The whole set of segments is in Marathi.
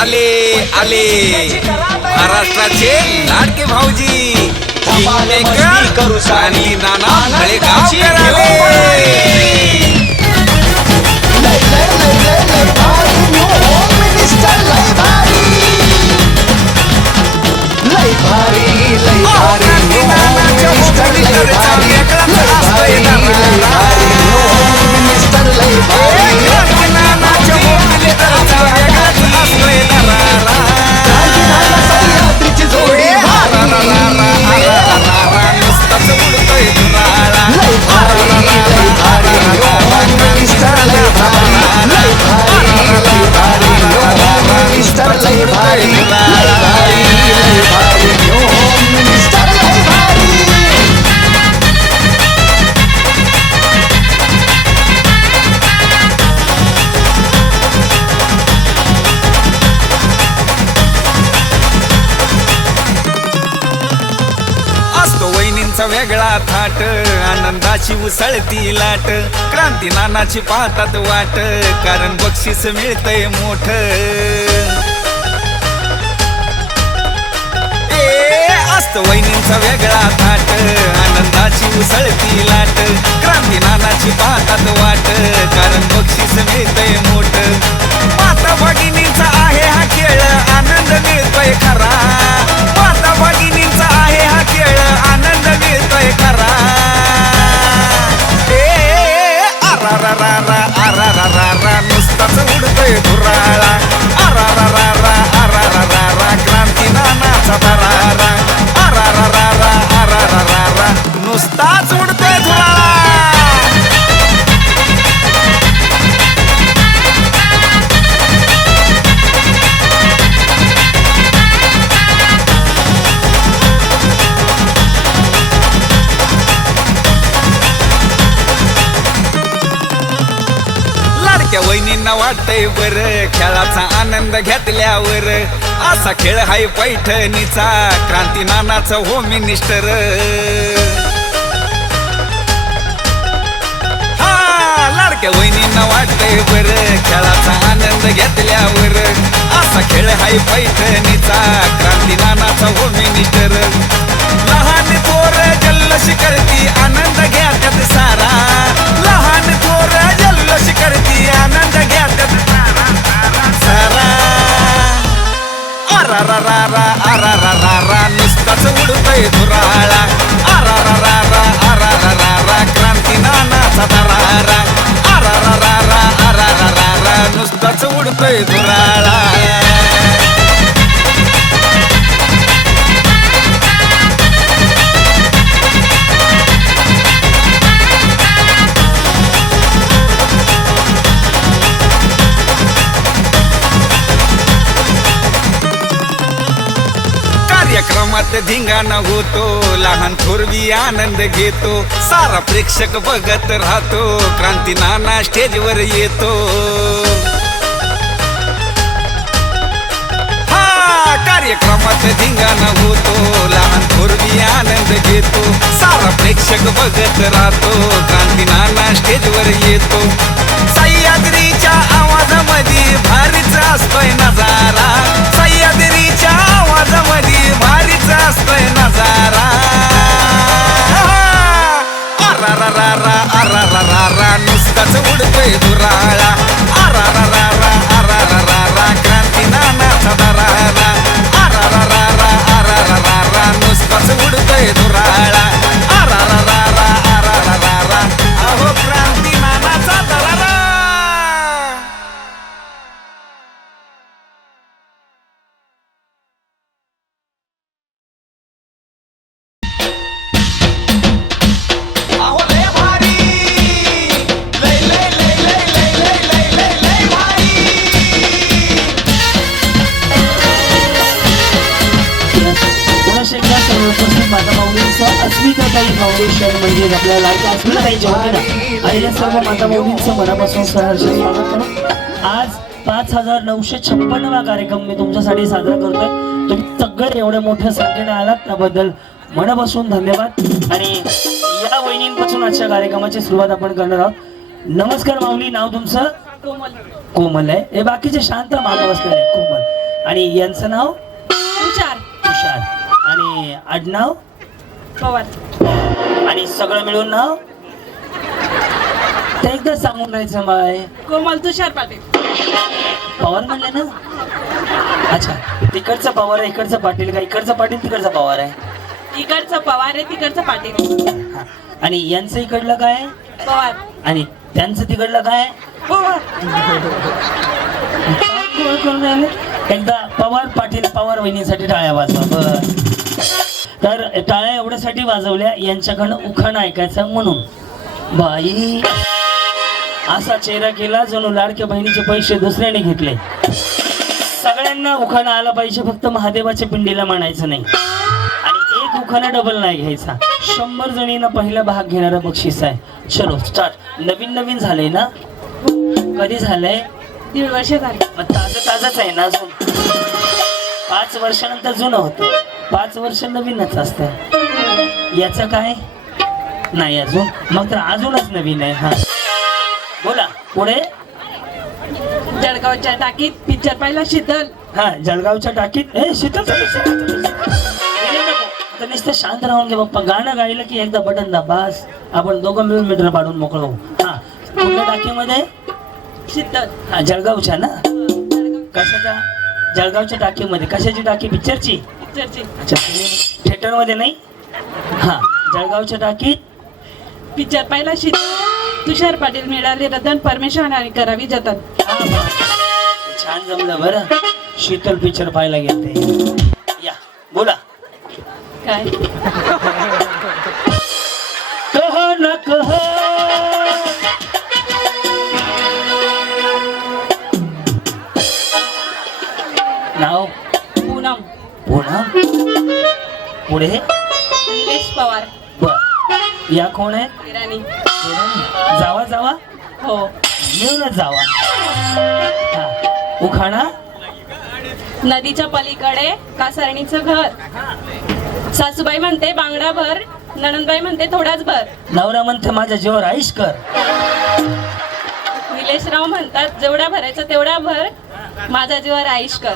आले आले महाराष्ट्राचे लाडके भाऊजी करू आणि नाना मळेगावकर आले वेगळा थाट आनंदाची उसळती लाट क्रांती नानाची पाहतात वाट कारण बक्षीस मिळतंय मोठ असतो वहिनींचा वेगळा थाट आनंदाची उसळती लाट क्रांती नानाची पाहतात वाट कारण बक्षीस मिळतंय मोठ माता भगिनींचा आहे हा खेळ आनंद मिळतोय खरा माता भगिनींचा आहे हा खेळ आनंद मिळतोय खरा आरा नुसताच उडतोय धुराळा आरा क्रांती नानाचा दरारा आरा नुसताच उडतोय धुराळा वहिनींना वाटतंय बर खेळाचा आनंद घेतल्यावर असा खेळ हाय पैठणीचा क्रांती नानाचा होम मिनिस्टर लाडक्या वहिनींना वाटतंय बर खेळाचा आनंद घेतल्यावर असा खेळ हाय पैठणीचा क्रांती नानाचा होम मिनिस्टर लहान थोर जल्लोष करती आनंद घ्यात्यात सारा लहान थोर जल्लोष करती आनंद घ्यात्यात सारा आरा नुसताच उडतोय धुराळा आरा क्रांती नानाचा दरारा आरा नुसताच उडतोय धुराळा कार्यक्रमात धिंगाणा होतो लहान थोरवी आनंद घेतो सारा प्रेक्षक बघत राहतो क्रांती नाना स्टेजवर येतो कार्यक्रमात धिंगाणा होतो लहान थोरवी आनंद घेतो सारा प्रेक्षक बघत राहतो क्रांती नाना स्टेजवर येतो सह्याद्रीच्या आवाजामध्ये भारीच असतोय नजारा सह्याद्रीच्या आवाजामध्ये भारीच असतोय नजारा आरा नुसताच उडतोय धुराळा आरा क्रांती नानाचा दरारा आरा नुसताच उडतोय धुराळा आरा अहो क्रांती नानाचा दरारा अस्मिताताई फाउंडेशन म्हणजे आपल्या लाडक्या अस्मिताताई जवळकेला आणि या सर्व माता मौलींचं मनापासून सहर्ष स्वागत करतो. आज 5956वा कार्यक्रम मी तुमच्यासाठी साजरा करतोय. तुम्ही सगळे एवढ्या मोठ्या संख्येने आलात त्याबद्दल मनापासून धन्यवाद. आणि या वहिनींपासून आजच्या कार्यक्रमाची सुरुवात आपण करणार आहोत. नमस्कार माऊली, नाव तुमचं? कोमल आहे. हे बाकीचे शांत मागे बसलेले. कोमल आणि यांचं नाव तुषार तुषार. आणि आडनाव पवार. आणि सगळं मिळून नाव ते एकदा सांगून राहायचं माय. कोमल तुषार पाटील. पवार म्हणले ना. अच्छा, तिकडचं पवार आहे इकडचं पाटील का? इकडचं पाटील तिकडचं पवार आहे. इकडचं पवार आहे तिकडचं पाटील. हा. आणि यांचं इकडलं काय? पवार. आणि त्यांचं तिकडलं काय? पवार. काय करून राहिले? एकदा पवार पाटील पवार वहिनीसाठी टाळ्या वाजवा. बर. तर टाळ्या एवढ्यासाठी वाजवल्या यांच्याकडनं उखाणं ऐकायचं म्हणून. बाई असा चेहरा केला जणू लाडक्या बहिणीचे पैसे दुसऱ्याने घेतले. सगळ्यांना उखाणं आला पाहिजे, फक्त महादेवाच्या पिंडीला म्हणायचं नाही. आणि एक उखाणा डबल नाही घ्यायचा. 100 जणींना पहिला भाग घेणारा बक्षीस आहे. चलो स्टार्ट. नवीन नवीन झालंय ना? कधी झालंय? 1.5 वर्ष झाली. मग ताजं ताजंच आहे ना अजून. 5 वर्षानंतर जुनं होतं, 5 वर्ष नवीनच असतं. याचं काय नाही अजून, मग तर अजूनच नवीन आहे. हा बोला पुढे. जळगावच्या टाकीत पिक्चर पाहिला शीतल. हा जळगावच्या टाकीत शीतल नुसतं शांत राहून घे बाप्पा. गाणं गायलं की एकदा बटन दाब बस. आपण दोघं मिळून मीटर पाडून मोकळं होऊ. हा कुठल्या टाकीमध्ये? शीतल. हा जळगावच्या ना. कशाच्या? जळगावच्या टाकीमध्ये. कशाची टाकी? पिक्चरची. पिक्चरची. अच्छा, थिएटर मध्ये नाही. हा जळगावच्या टाकीत पिक्चर पाहिला शीतल. तुषार पाटील मिळाले रतन परमेश्वराने करावी जतन. हा, छान जमलं बरं. शीतल पिक्चर पाहायला गेलते. या बोला. काय? कह न कह नाव पूनम. पुन्हा पुढे. निलेश पवार. बर. या कोण आहे? इराणी. जावा जावा हो. मिळूनच जावा. हा उखाणा. नदीच्या पलीकडे कासरणीचं घर. सासूबाई म्हणते बांगडा भर, नणंदबाई म्हणते थोडाच भर. नवरा म्हणते माझ्या जीवावर आईश कर. निलेशराव म्हणतात जेवढा भरायचा तेवढा भर, माझ्या जीवावर आईश कर.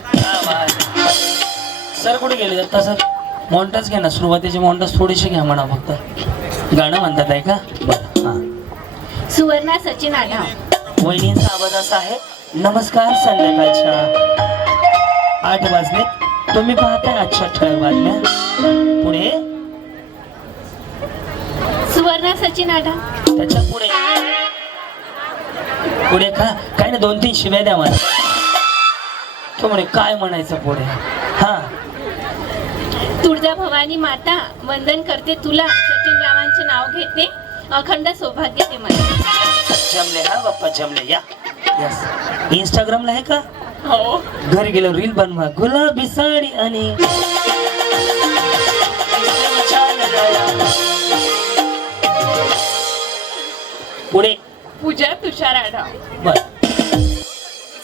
सर कुठे गेले जाता सर? मॉन्टच घ्या ना, सुरुवातीचे मॉन्टस थोडेसे घ्या म्हणा फक्त. गाणं म्हणतात आहे का? बरं. हा सुवर्णा सचिन आढाव. वहिनींचा आवाज असा आहे. नमस्कार, संध्याकाळच्या 8 वाजले. तुम्ही पाहताय आजच्या ठळक बातम्या. पुढे. सुवर्णा सचिन आढाव. त्याच्या पुढे. पुढे का काय ना 2-3 शिव्या द्या मला. तो म्हणे काय म्हणायचं पुढे. हा तुळजा भवानी माता वंदन करते तुला, सचिन रावांचे नाव घेते, अखंड सौभाग्य दे मला. जमले. हा बाप्पा जमले. या यस. इंस्टाग्रामला आहे का? हो. घरी गेलो रील बनवा. गुलाबी साडी आणि पुढे. पूजा तुषार आढाव. बर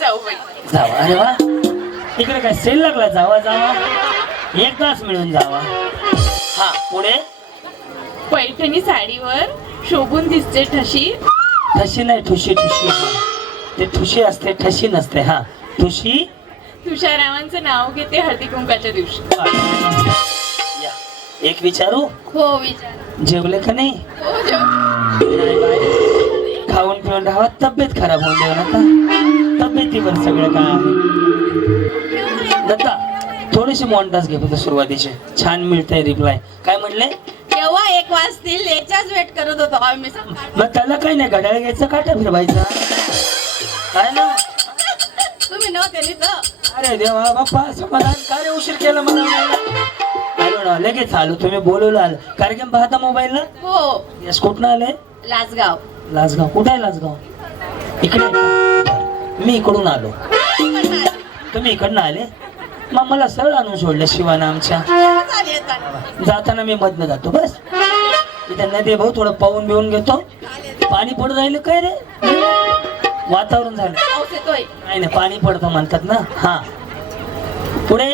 जाऊ बाई. जावा. अरे वा, इकडे काय सेल लागला? जावा जावा, एक तास मिळून जावा. हा पुढे. पैठणी साडीवर शोभून दिसते ठशी. ठशी नाही, ठुशी. ठुशी ते ठुशी असते, ठशी नसते. हा ठुशी. तुषारावांचं नाव घेते हळदी कुंकाच्या दिवशी. या एक विचारू. हो विचार. जेवले का नाही? हो, जेव. नाही बाई. खाऊन पिऊन राहावा, तब्येत खराब होऊन देऊ नका. तब्येतीवर सगळं काय आहे. दत्ता थोडेसे मॉन्टास घे फक्त सुरुवातीचे. छान मिळतंय रिप्लाय. काय म्हणले? केव्हा 1 वाजतील याचाच वेट करत होतो आम्ही. मग त्याला काही नाही, घड्याळ घ्यायचं, काटा फिरवायचा. काय ना. तुम्ही नव्हते तिथं. अरे देवा बाप्पा समाधान. काय रे उशीर केला मला? आलो ना लगेच आलो. तुम्ही बोलवलं आलं. कार्यक्रम पाहता मोबाईलला? हो. यस. कुठनं आले? लासगाव. लासगाव. कुठं आहे लासगाव? इकडे आहे का? मी इकडून आलो. तुम्ही इकडनं आले? मग मला सरळ आणून सोडलं शिवाना आमच्या. जाताना मी मधनं जातो बस. इथे नदी भाऊ थोडं पाहून बिवून घेतो. पाणी पडून राहिलं काय रे? वातावरण झालं. नाही नाही पाणी पडतं म्हणतात ना. हा पुढे.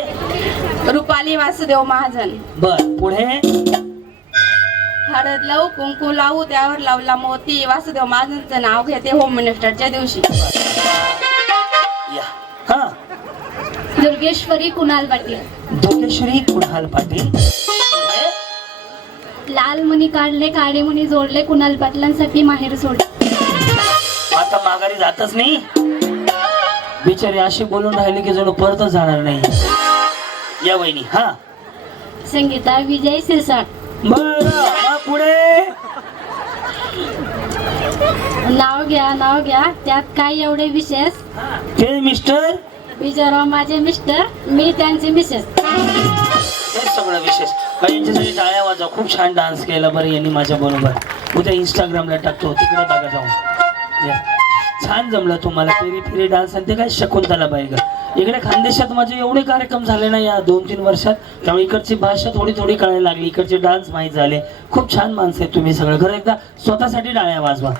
रुपाली वासुदेव महाजन. बर पुढे. हळद लावू कुंकू लावू त्यावर लावला मोती. वासुदेव महाजनचं नाव घेते होम मिनिस्टरच्या दिवशी. या. हा दुर्गेश्वरी कुणाल पाटील. दुर्गेश्वरी कुणाल पाटील. लाल मुनी काढले काळे मुनी जोडले कुणाल पाटलांसाठी माहेर सोडले. आता माघारी जातच नाही. बिचारी अशी बोलून राहिली की जणू परतच जाणार नाही. या वहिनी. हा संगीता विजय सिरसाट. बरं मग पुढे. नाव घ्या त्यात काय एवढे विशेष. ते मिस्टर विजयराव माझे मिस्टर, मी त्यांचे मिसेस. हेच सगळं विशेष. यांच्यासाठी टाळ्या वाजवा. खूप छान डान्स केला बरं यांनी माझ्या बरोबर. उद्या इंस्टाग्रामला टाकतो, तिकडे बघा जाऊन. छान जमलं तुम्हाला. फेरी फेरी डान्स आणि ते काय शकुंतला बाई ग. इकडे खानदेशात माझे एवढे कार्यक्रम झाले ना या 2-3 वर्षात, त्यामुळे इकडची भाषा थोडी थोडी कळायला लागली, इकडचे डान्स माहीत झाले. खूप छान माणसं आहेत तुम्ही सगळं. खरं एकदा स्वतःसाठी टाळ्या वाजवा.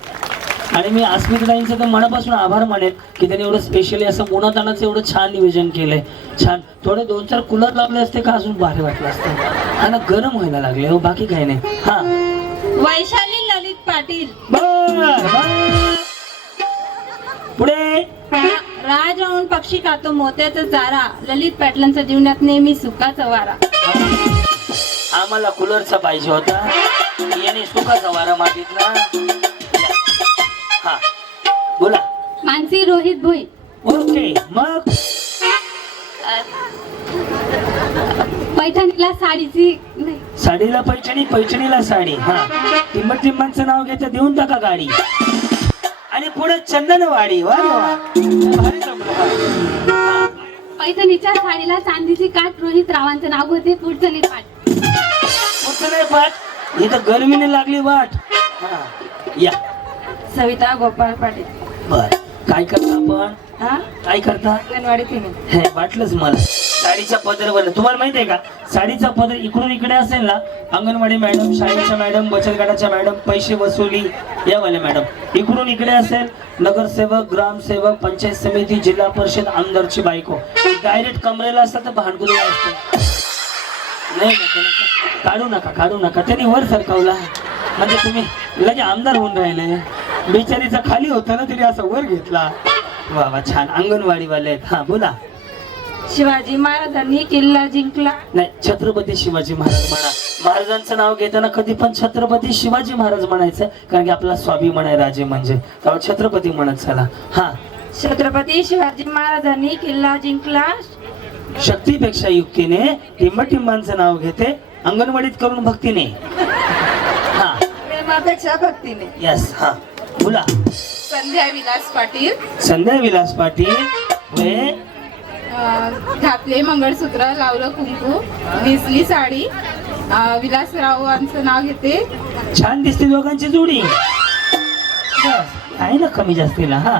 आणि मी अस्मिताईंचं तर मनापासून आभार मानेन की त्यांनी एवढं स्पेशली असं उन्हातानाचं एवढं छान नियोजन केलंय. छान. थोडे 2-4 कूलर लावले असते का अजून भारी वाटलं असतं. आणि गरम व्हायला लागले हो, बाकी काही नाही. हा वैशाली ललित पाटील. पुढे. राज म्हणून पक्षी खातो मोत्याचा चारा, ललित पाटलांच्या जीवनात नेहमी सुखाचा वारा. आम्हाला कूलरचा पाहिजे होता, याने सुखाचा वारा मागितला. हा बोला. मानसी रोहित भुई. ओके. मग पैठणीला साडीची नाही. साडीला पैठणी, पैठणीला साडी. हा टिंबटिंबांचं नाव घेतं, देऊन टाका गाडी. आणि पुढे चंदनवाडी. वा वा, भारी जमलं. हा. पैठणीच्या साडीला चांदीची काठ, रोहित रावांचं नाव होते. पुढचं नीट पाठ. पुढचं नाही पाठ, इथं गरमीने लागली वाट. हा या. सविता गोपाळ पाटील. बर. काय करता आपण? हा काय करता? अंगणवाडी तिने. हे वाटलंच मला. साडीचा पदर बरं तुम्हाला माहित आहे का? साडीचा पदर इकडून इकडे असेल ना, अंगणवाडी मॅडम, शाळेच्या मॅडम, बचत गटाच्या मॅडम, पैसे वसुली यावाले मॅडम. इकडून इकडे असेल नगरसेवक, ग्रामसेवक, पंचायत समिती, जिल्हा परिषद, आमदारची बायको. डायरेक्ट कमरेला असतात तर भांडकुदळ असतं. नाही काढू नका. त्यांनी वर सरकवला म्हणजे तुम्ही लगे आमदार होऊन राहिले. बिचारीचा खाली होता ना, तिने असं वर घेतला. वा वा, छान. अंगणवाडी वाले आहेत. हा बोला. शिवाजी महाराजांनी किल्ला जिंकला. नाही, छत्रपती शिवाजी महाराज म्हणा. महाराजांचं नाव घेताना कधी पण छत्रपती शिवाजी महाराज म्हणायचं, कारण की आपला स्वाभिमान आहे राजे म्हणजे, त्यामुळे छत्रपती म्हणत चला. हा. छत्रपती शिवाजी महाराजांनी किल्ला जिंकला. शक्तीपेक्षा युक्तीने, टिंबटिंबांचं नाव घेते, अंगणवाडीत करून भक्तीने. हा. प्रेमापेक्षा भक्तीने. यस. हा बोला. संध्या विलास पाटील. संध्या विलास पाटील. वे घातले मंगळसूत्र, लावलं कुंकू, नेसली साडी, विलासरावांचं नाव घेते. छान दिसते दोघांची जोडी. आहे ना कमी जास्तीला. हा.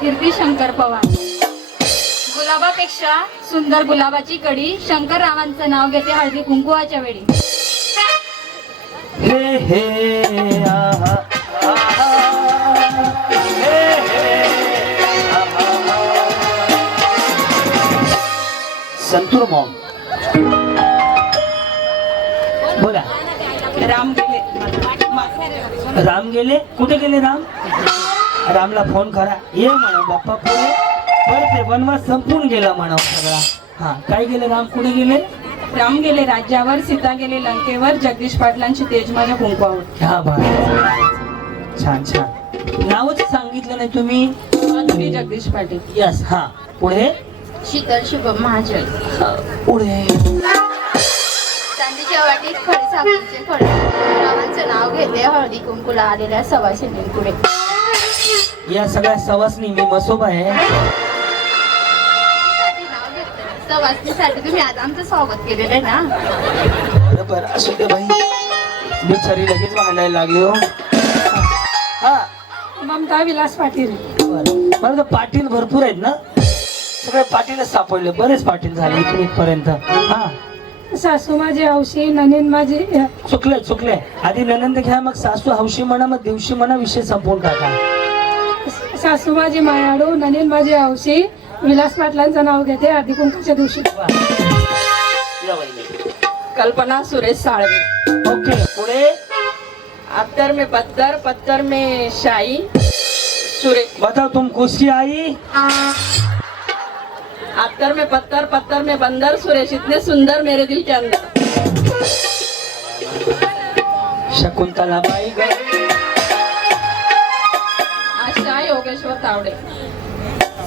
कीर्ती शंकर पवार. गुलाबापेक्षा सुंदर गुलाबाची कडी, शंकररावांचं नाव घेते हळदी कुंकुवाच्या वेळी. हे हे आहा, आहा, हे हे आहा. संतूर मॉम. बोला. राम गेले. राम गेले. कुठे गेले राम? रामला फोन करा, ये म्हणा बाप्पा पुढे. परत वनवास संपून गेला म्हणा सगळा. हा. काय गेले राम? कुठे गेले? राम गेले राज्यावर, सीता गेले लंकेवर, जगदीश पाटलांची तेज माझ्या कुंकवावर. ह्या भाई. छान छान. नावच सांगितलं नाही तुम्ही. माधुरी जगदीश पाटील. यस. हा. पुढे. शीतल शुभम महाजन. पुढे. चांदीच्या वाटीत खडे साखरेचे खडे, रावांचं नाव घेते हळदी कुंकूला आलेल्या सवासिनींपुढे. या सगळ्या सवासनी मी मसोबा आहे. सवासनीसाठी तुम्ही आज आमचं स्वागत केलेलं आहे ना. बरोबर. असू दे बाई, बिचारी लगेच भांडायला लागली हो. हा. ममता विलास पाटील. बरं तर पाटील भरपूर आहेत ना, सगळे पाटीलच सापडले. बरेच पाटील झाले इथून इथपर्यंत. हा. सासू माझी हौशी, ननीन माझी. चुकले. आधी ननंद घ्या, मग सासू हौशी म्हणा, मग दिवशी म्हणा, विषय संपवून टाका. सासू माझी मायाडू, ननीन माझी हौशी, विलास पाटलांचं नाव घेते हळदी कुंकूच्या दिवशी. या वहिनी. कल्पना सुरेश साळवे. ओके. पुढे. अत्तर में पत्थर, पत्थर में शाही, सुरेश. बताओ तुम खुशी आई. अत्तर में पत्थर पत्थर में बंदर सुरेश इतने सुंदर मेरे दिल के अंदर. शकुंतला बाई ग आशा योगेश्वर तावडे.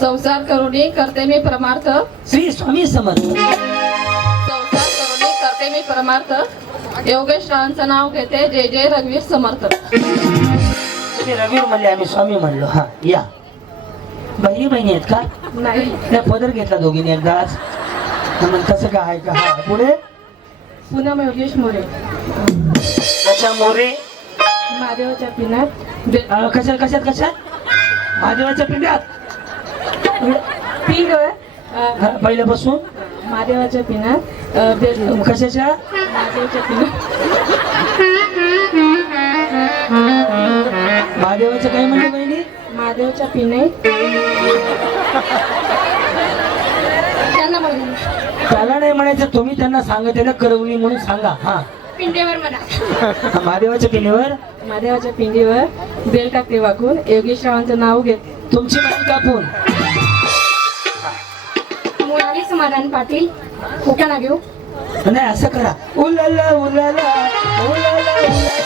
संसार करुणी करते मी परमार्थ. श्री स्वामी समर्थ. संसार करुणी करते मी परमार्थ. योगेश रावांचं नाव घेते. जय जय रघुवीर समर्थ. तुम्ही रवीर म्हणले आम्ही स्वामी म्हणलो. हा या बहिणी बहिणी आहेत का? नाही नाही पदर घेतला दोघींनी एकदाच. मग कसं काय आहे का? हा पुढे पूनम योगेश मोरे. त्याच्या मोरे महादेवाच्या पिण्यात कशात कशात कशात महादेवाच्या पिंड्यात. पिंग हा, पहिल्यापासून महादेवाच्या पिण्यात कशाच्या महादेवाच्या पिण्यात महादेवाचं काय म्हणले बहिणी? महादेवाच्या पिणे त्याला नाही म्हणायचं, तुम्ही त्यांना सांगितलेलं करवली म्हणून सांगा. हा पिंडेवर म्हणा. महादेवाच्या पिंडीवर महादेवाच्या पिंडीवर बेल टाकते वाकून योगेश रावांचं नाव घेत. तुमची मान कापून. मुळाली समाधान पाटील. उखाणा घेऊ. नाही असं करा. उलाला उलाला उलाला उलाला.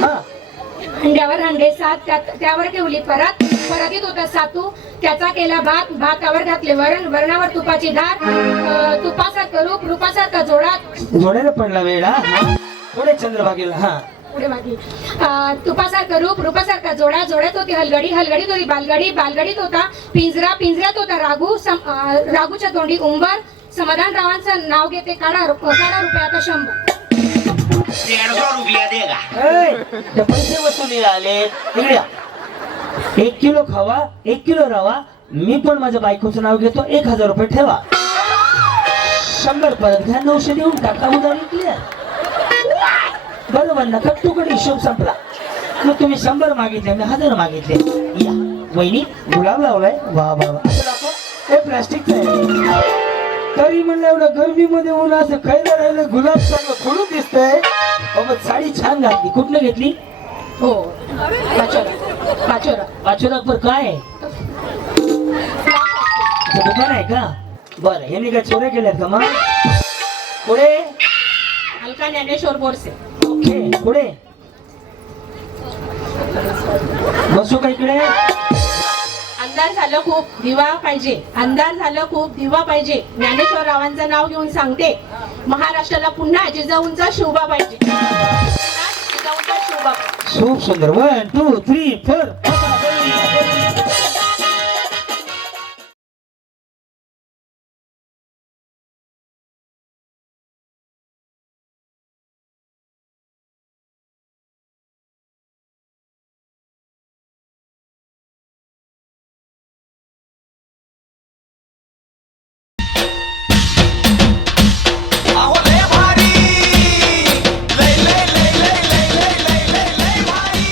हा हंड्यावर हंडे सात त्यावर ठेवली परत परतीत होता सातू त्याचा केला भात भातावर घातले वरण वरणावर तुपाची धार तुपासारखं रूप रूपासारखा जोडा जोडायला पडला वेळा. पुढे चंद्रभागेला. हा पुढे मागे तुपासारखं रूप रूपासारखा जोडा जोड्यात होती हलगडी हलगडीत होती बालगडी बालगडीत होता पिंजरा पिंजऱ्यात होता राघू राघूच्या तोंडी उंबर. समाधान रावांचं नाव घेते. काढा रुपयाचा 100. 150 रुपया देगा. ए, ते पैसे वसुलीला आले. इकडे या. 1 किलो खावा 1 किलो रवा. मी पण माझ्या बायकोचं नाव घेतो. 1000 रुपये ठेवा. 100 परत घ्या. 900 देऊन टाका. उधारी क्लिअर. बरोबर ना? कट्टुकड हिशोब संपला. मग तुम्ही 100 मागितले मी 1000 मागितले. या वहिनी गुलाब लावलाय. वा वा वा. असं दाखव. हे प्लास्टिकचं आहे. तरी म्हणलं एवढं गर्मीमध्ये ऊन असं खायला राहिलं गुलाब सगळं खोडून दिसतंय. मग साडी छान घातली. कुठनं घेतली? हो पाचोरा. पाचोरापर काय आहे? ते दुकान आहे का? बरं यांनी काय चोऱ्या केल्यात का? मग पुढे हलका ज्ञानेश्वर बोरसे. ओके पुढे बसू का इकडे? अंधार झालं खूप दिवा पाहिजे. अंधार झालं खूप दिवा पाहिजे. ज्ञानेश्वर रावांचं नाव घेऊन सांगते. महाराष्ट्राला पुन्हा जिजाऊंचा शोभा पाहिजे. जिजाऊंचा शोभा. खूप सुंदर. 1 2 3 4. अहो लय भारी लय लय लय लय लय लय लय लय लय भारी.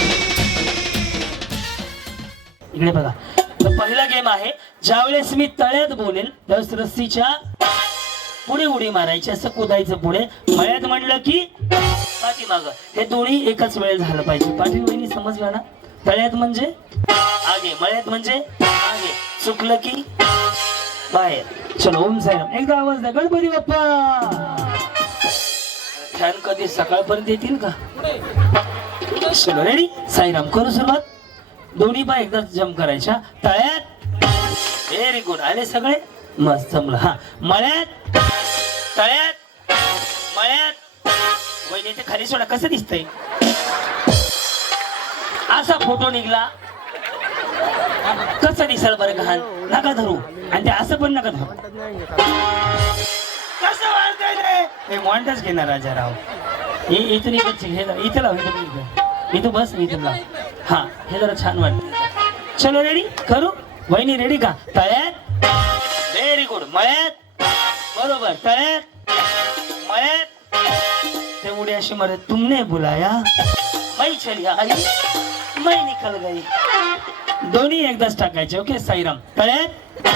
इकडे बघा. तर पहिला गेम आहे. ज्यावेळेस मी तळ्यात बोलेल त्यावेळेस रस्सीच्या पुढे उडी मारायची. असं कुदायचं पुढे. मळ्यात म्हणलं की पाठीमाग. हे दोन्ही एकाच वेळेस झालं पाहिजे. पाटील वहिनी समजलं ना? तळ्यात म्हणजे आगे मळ्यात म्हणजे आगे. चुकलं की बाहेर. चलो ओम साईराम. एकदा आवाज द्या. गणपती बाप्पा. फॅन कधी सकाळपर्यंत येतील का? चलो रेडी. साईराम करू सुरुवात. दोन्ही पाय एकदा जम्प करायच्या. तळ्यात. Very good. आले सगळे. मस्त जमलं. हा मळ्यात तळ्यात मळ्यात. वहिनीचे खाली सोडा. कसं दिसतंय? असा फोटो निघला कसं दिसल बरं? घाण नका धरू. आणि ते असं पण नका धरू. कसं वाटतंय रे? हे मॉन्टच घेणार राजाराव. हे इथून इकडचे हे इथं लाव. इथं बस. इथं लाव. हा हे जरा छान वाटत. चलो रेडी करू. वहिनी रेडी का? तळ्यात. Very good. मळ्यात. बरोबर. तळ्यात मळ्यात. ते उडी अशी मारे. तुमने बुलाया मैं चली आई मैं निकल गई. दोन्ही एकदाच टाकायचे. ओके साईराम. तळ्यात.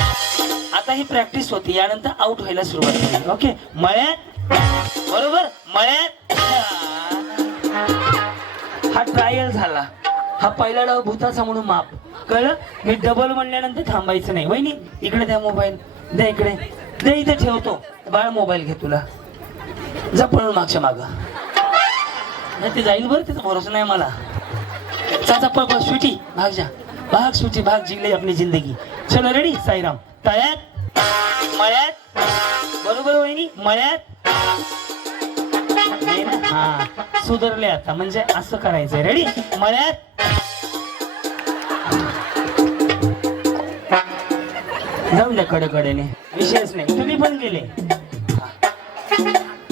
आता ही प्रॅक्टिस होती. यानंतर आउट व्हायला सुरुवात झाली. ओके मळ्यात. बरोबर. मळ्यात. हा ट्रायल झाला. हा पहिला डाव भूताचा म्हणून माप. कळलं? मी डबल म्हणल्यानंतर थांबायचं नाही. वहिनी इकडे द्या मोबाईल, द्या इकडे, द्या इथे ठेवतो. बाळ मोबाईल घे तुला, जा पळून मागच्या माग. नाही ते जाईल बरं, त्याचा भरोसा नाही मला. चाचा पळ स्वीटी भाग जा, भाग स्वीटी भाग, जिंकली आपली जिंदगी. चलो रेडी साईराम. तळ्यात मळ्यात, बरोबर वहिनी, मळ्यात नाही ना? हा सुधारले आता, म्हणजे असं करायचंय. रेडी मळ्यात, जाऊ द्या कडेकडेने, विषयच नाही. तुम्ही पण गेले,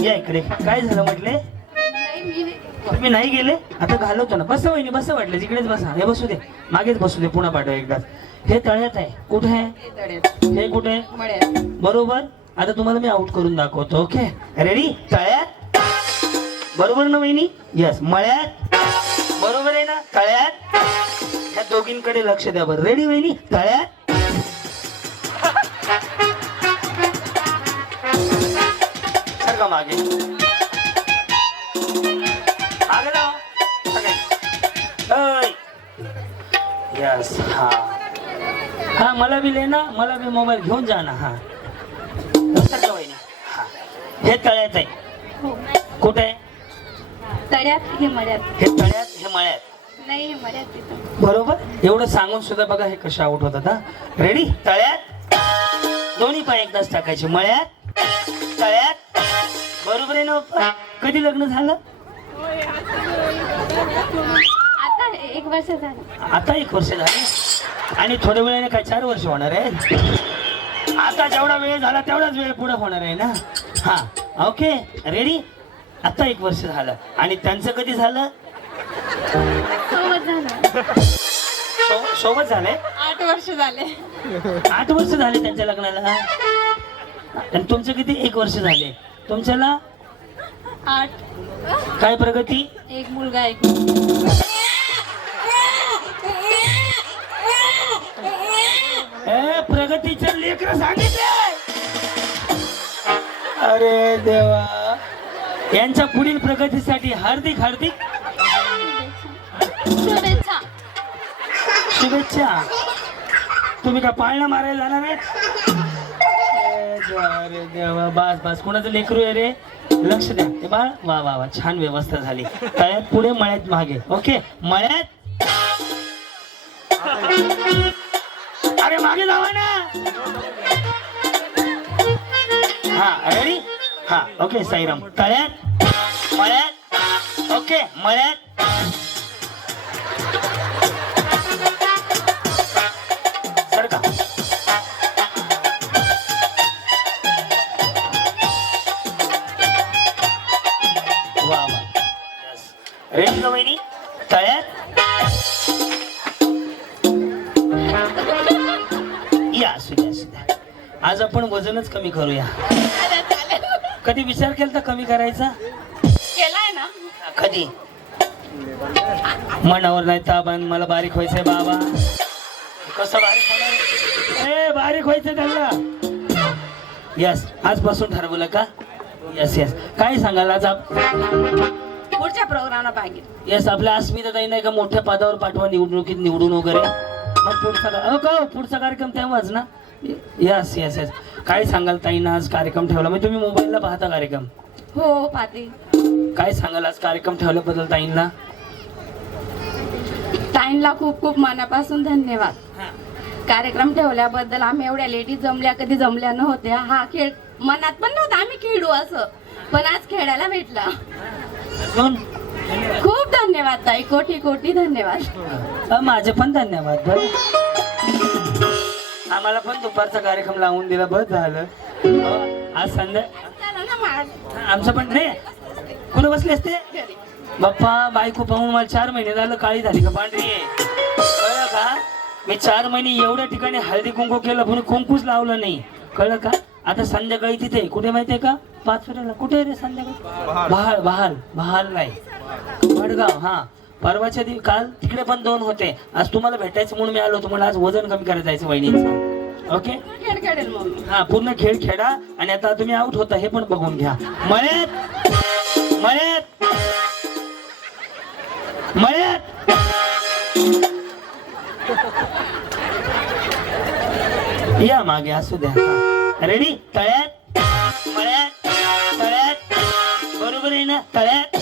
या इकडे. काय झालं म्हटले? तुम्ही नाही गेले? आता घालवतो ना. बस वहिनी, बस वाटलं इकडेच बसा. हे बसू दे, मागेच बसू दे, पुन्हा पाठवा एकदाच. हे तळ्यात आहे. कुठे आहे? हे कुठे आहे? बरोबर. आता तुम्हाला मी आउट करून दाखवतो. Okay ready? तळ्यात, बरोबर ना वहिनी? यस. मळ्यात, बरोबर आहे ना? तळ्यात. ह्या दोघींकडे लक्ष द्या बरं. रेडी वहिनी? तळ्यात, सारखा मागे, मागे जाओ. यस. हा हा, मला बी लेना, मला बी मोबाईल घेऊन जा ना. हा सारखा वहिनी. हा हे तळ्यात आहे. कुठे आहे? तळ्यात हे मळ्यात. हे तळ्यात, हे मळ्यात. नाही हे मळ्यात तिथं. बरोबर. एवढं सांगून सुद्धा बघा हे कसे आउट होतात. हा रेडी? तळ्यात, दोन्ही पाय एकदाच टाकायचे. मळ्यात, तळ्यात, बरोबर आहे ना? कधी लग्न झालं? आता 1 वर्ष झालं. आता 1 वर्ष झाली. आणि थोड्या वेळाने काय 4 वर्ष होणार आहे? आता जेवढा वेळ झाला तेवढाच वेळ पुढे होणार आहे ना? हा ओके रेडी? आता 1 वर्ष झालं. आणि त्यांचं कधी झालं? सोबत झालं. सोबत झालंय? 8 वर्ष झाले. 8 वर्ष झाले त्यांच्या लग्नाला. आणि तुमचं किती? 1 वर्ष झाले. तुमच्याला 8. काय प्रगती? एक मुलगा, एक मुलगी. प्रगतीचे लेकर सांगितले. अरे देवा, यांच्या पुढील प्रगतीसाठी हार्दिक हार्दिक शुभेच्छा. शुभेच्छा. तुम्ही का पाळणा मारायला जाणार आहेत? अरे देवा, बास बास. कोणाचं लेकरू आहे रे? लक्ष द्या. ते बाळ, वा वा वा, छान व्यवस्था झाली. तळ्यात पुढे, मळ्यात मागे. ओके मळ्यात, अरे मागे जावा ना. हा रेडी? हा ओके साईराम. तळ्यात, मळ्यात, ओके मळ्यात, सरका. वा वा. रेडी का वहिनी? तळ्यात, या असू द्या असू द्या. आज आपण वजनच कमी करूया. कधी विचार केला कमी करायचा? केलाय ना. कधी? मनावर नाही ताबण. मला बारीक व्हायचंय बाबा. कसं बारीक होणार? ए बारीक व्हायचंय त्यांना. यस. आजपासून ठरवलं का? Yes yes. काय सांगाल आज पुढच्या प्रोग्रामला पाहिजे. यस. आपल्या अस्मिता ताई नाही का मोठ्या पदावर पाठवा, निवडणुकीत निवडून वगैरे. मग पुढचा कार्यक्रम तेव्हाच ना? Yes yes yes. काय सांगाल ताईंना आज कार्यक्रम ठेवला? म्हणजे तुम्ही मोबाईलला पाहता कार्यक्रम? हो पाहते. काय सांगाल आज कार्यक्रम ठेवल्याबद्दल ताईंना? ताईंना खूप खूप मनापासून धन्यवाद. कार्यक्रम ठेवल्याबद्दल. आम्ही एवढ्या लेडीज जमल्या कधी जमल्या नव्हत्या. हा खेळ मनात पण नव्हता आम्ही खेळू असं, पण आज खेळायला भेटला. खूप धन्यवाद ताई, कोटी कोटी धन्यवाद. माझे पण धन्यवाद. आम्हाला पण दुपारचा कार्यक्रम लावून दिला, बस झालं. आज संध्या आमचं पण नाही. कुठं बसले असते बाप्पा? बायको पाहून मला 4 महिने झालं काळी झाली का पांढरी? कळलं का? मी 4 महिने एवढ्या ठिकाणी हळदी कुंकू केलं, पण कुंकूच लावलं नाही. कळलं का? आता संध्याकाळी तिथे कुठे माहितीये का? 5 फेऱ्याला. कुठे रे संध्याकाळी? बहाल बहाल बहाल नाही, वडगाव. हा परवाच्या दिवशी काल तिकडे पण 2 होते. आज तुम्हाला भेटायचं म्हणून मी आलो होतो. मला आज वजन कमी करायचं जायचं वहिनीचं. ओके खेळ खेळेल मग. हा पूर्ण खेळ खेळा. आणि आता तुम्ही आउट होता हे पण बघून घ्या. मळ्यात, मळ्यात, मळ्यात. या मागे असू द्या. रेडी? तळ्यात मळ्यात तळ्यात, बरोबर आहे ना? तळ्यात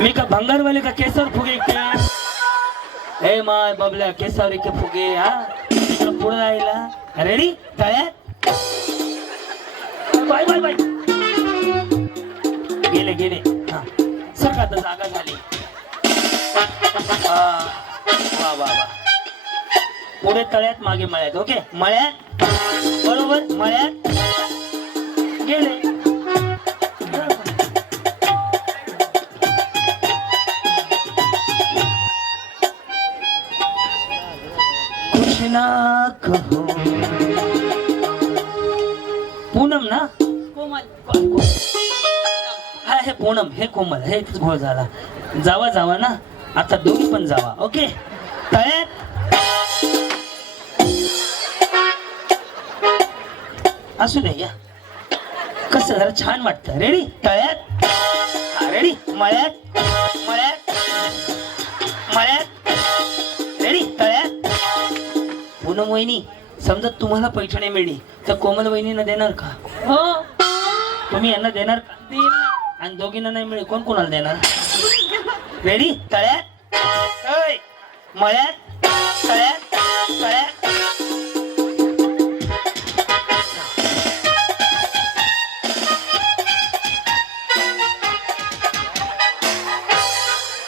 मी का भंगारवाले का केसर फुगे क्या? हे माय बबल्या केसर के फुगे. हा इकडं पुढे राहिला. रेडी? तळ्यात. Bye bye bye. गेले गेले. हा सर का आता जागा झाली. वा वा वा. पुढे तळ्यात मागे मळ्यात. ओके मळ्यात बरोबर. मळ्यात गेले. कुछ ना कहो. पूनम ना? हा हे पूनम हे कोमल हेच घोळ झाला. जावा जावा ना आता दोघी पण जावा. ओके तळ्यात असू दे. या कसं जरा छान वाटतं. रेडी? तळ्यात. हा रेडी? मळ्यात मळ्यात मळ्यात. रेडी? तळ्यात. पूनम वहिनी समजा तुम्हाला पैठणी मिळली तर कोमल वहिनीनं देणार का? हो. तुम्ही यांना देणार का? आणि दोघींना नाही मिळेल कोण कोणाला देणार? रेडी? तळ्यात. ओय, मळ्यात तळ्यात तळ्यात.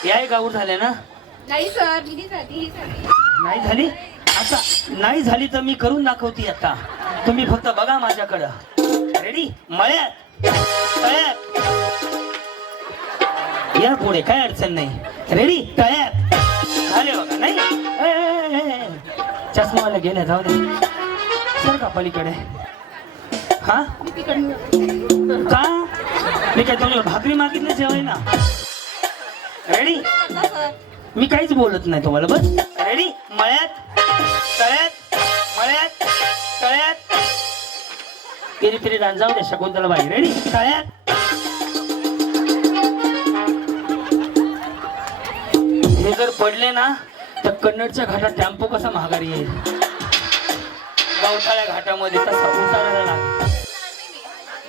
याही गाऊर झाले ना? नाही सर, दिदी झाली. नाही झाली? आता नाही झाली तर मी करून दाखवते. आता तुम्ही फक्त बघा माझ्याकडं. रेडी? मळ्यात तळ्यात. या पुढे काय अडचण नाही. रेडी? तळ्यात. झाले बघा. नाही चष्मावाला गेल्या. जाऊ दे. सर का पलीकडे. हा का? मी काय तुम्हाला भाकरी मागितलं जेवायला? रेडी? मी काहीच बोलत नाही तुम्हाला. बस रेडी? मळ्यात तळ्यात मळ्यात तळ्यात. पिरी पिरी डान्स. जाऊ दे शकुंतला बाई. रेडी? तळ्यात. हे जर पडले ना तर कन्नडच्या घाटात टेम्पो कसा महागारी येईल, गवताळ्या घाटामध्ये तसा उतारायला लागेल.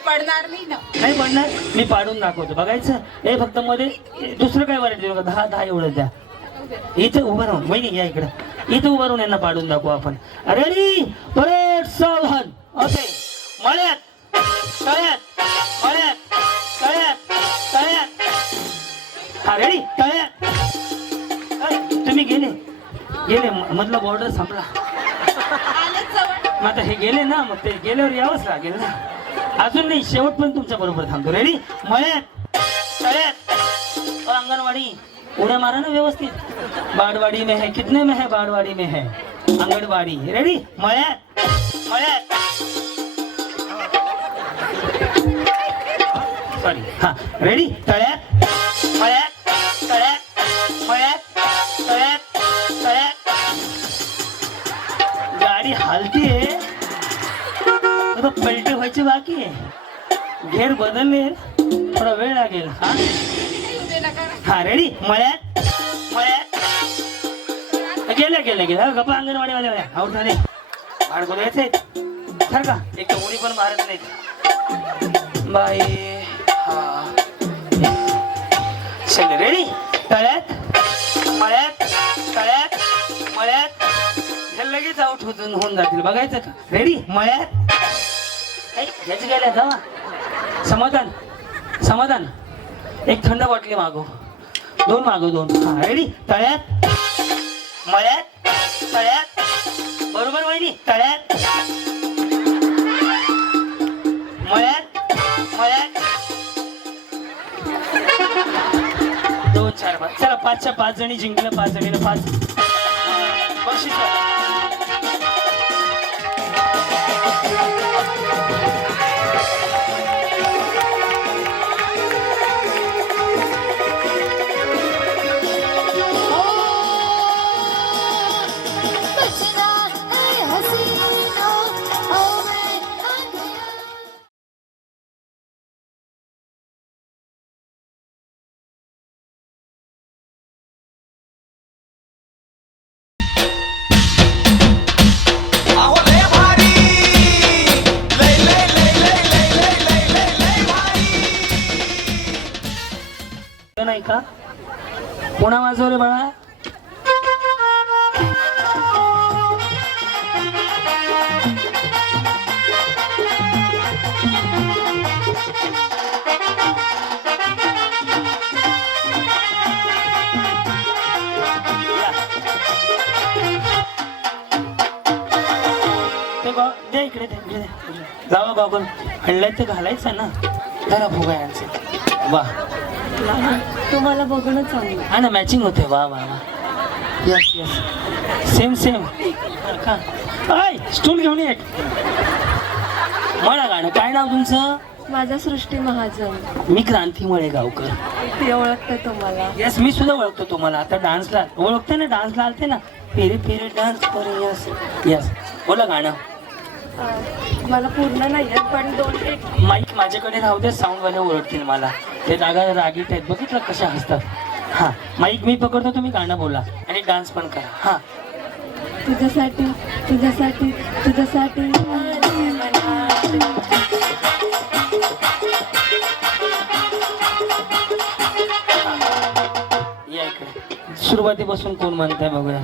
पडणार नाही ना. नाही पडणार. मी पाडून दाखवतो. बघायचं. हे फक्त मध्ये दुसरं काय वरायटी बघा. 10 एवढं द्या. इथं उभं राहून वहिनी या इकडं. इथं उभं राहून यांना पाडून दाखवू आपण. रेडी? परेड सावधान. ओके मळ्यात तळ्यात मळ्यात तळ्यात तळ्यात. हा रेडी? तळ्यात. तुम्ही गेले गेले मधला बॉर्डर संपला. मग आता हे गेले ना मग ते गेल्यावर यावंच लागेल ना. अजून नाही शेवट पण तुमच्या बरोबर थांबतो. रेडी? मळ्यात तळ्यात. अंगणवाडी उड्या मारा ना व्यवस्थित. बाड़वाड़ी में है. कितने में है? बाड़वाड़ी में है आंगनवाड़ी. रेडी? मळ्यात मळ्यात. सॉरी. हा रेडी? तळ्यात मळ्यात तळ्यात मळ्यात तळ्यात तळ्यात. गाडी हलतीये आता पलटी व्हायची बाकी आहे. घेर बदलले थोडा वेळ लागेल. हा रेडी? मळ्यात मळ्यात. गेल्या गेल्या गेल्या. गप्पा अंगणवाडी वाल्या आऊट झाले. बाळगो द्यायचे सर का? एक तर उडी पण मारत नाहीत बाई. हा चल. रेडी? तळ्यात मळ्यात तळ्यात मळ्यात. हे लगेच आऊट होऊन जातील. बघायचं का? रेडी? मळ्यात. ह्याच गेल्या. जावा. समाधान समाधान. एक थंड बाटली मागव. 2 मागव 2. हा रेडी? तळ्यात मळ्यात तळ्यात. बरोबर वहिनी? तळ्यात मळ्यात मळ्यात. 2 4 5. चला 5च्या 5 जणी जिंकल्या. 5 जणीला 5 बक्षीस. नाही का? पुन्हा वाजवले बाळा. दे इकडे दे. जावा गॉगल हल्ल्यात ते घालायचं ना. जरा फुगा यांचं. वा तुम्हाला बघूनच चांगलं. हा ना मॅचिंग होते. वा वा वा. यस यस सेम का. आय स्टूल घेऊन ये. म्हणा गाणं. काय नाव तुमचं? माझा सृष्टी महाजन. मी क्रांती मळेगावकर. ते ओळखते तुम्हाला. यस मी सुद्धा ओळखतो तुम्हाला. आता डान्सला ओळखते ना. डान्सला आलते ना. पेरे पेरे डान्स पर. यस यस बोला गाणं. मला पूर्ण नाही येत पण 2-1. माईक माझ्याकडे राहू दे. साऊंडवाले ओरडतील मला. ते रागीट आहेत बघितलं कशा हसतात. हा माईक मी पकडतो तुम्ही गाणं बोला आणि डान्स पण करा. हा तुझ्यासाठी तुझ्यासाठी तुझ्यासाठी या इकडे. सुरुवातीपासून कोण म्हणताय बघूया.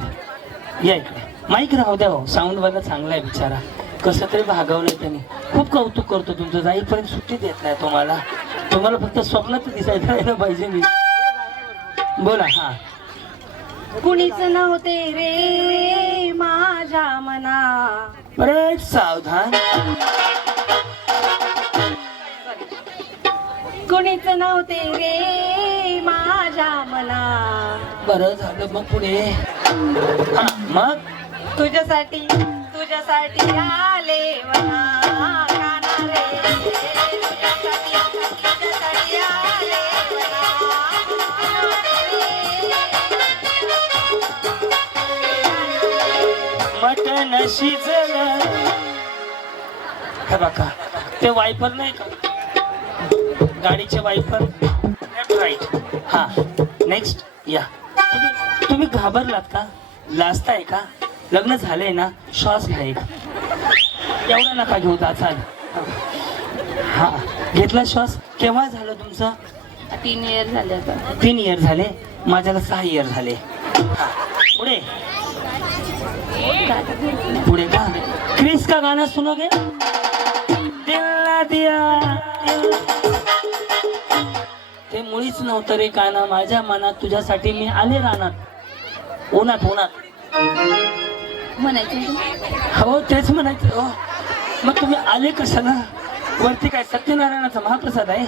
या इकडे. माईक राहू द्या हो. साऊंडवाला चांगला आहे बिचारा. कसं तरी भागवलंय त्यांनी. खूप कौतुक करतो तुमचं. जाईपर्यंत सुट्टी देत नाही तुम्हाला. तुम्हाला फक्त स्वप्नात दिसायला राहिलं पाहिजे मी. बोला. हा कुणीच नव्हते रे माझ्या मना. परत सावधान. कुणीच नव्हते रे माझ्या मना. बरं झालं मग पुढे. हा मग तुझ्यासाठी तुझ्यासाठी आले मना काना रे. तुझ्यासाठी तुझ्यासाठी आले मटण शिजलं. हे बघा ते वायपर नाही का गाडीचे वायपर. Left right. हा नेक्स्ट या. तुम्ही घाबरलात का? लाजताय का? लग्न झालंय ना. श्वास घ्या एक. एवढा नका घेऊ चाल. हा घेतला श्वास. केव्हा झालं तुमचं? 3 इयर झाले आता. 3 इयर झाले. माझ्याला 6 इयर झाले. हा पुढे पुढे का. क्रिस का गाना सुनोगे? दिल ना दिया. ते मुळीच नव्हतं रे काना माझ्या मनात. तुझ्यासाठी मी आले रानात. उन्हात म्हणायचं. हो तेच म्हणायचं. हो मग तुम्ही आले कशाला? वरती काय सत्यनारायणाचा महाप्रसाद आहे?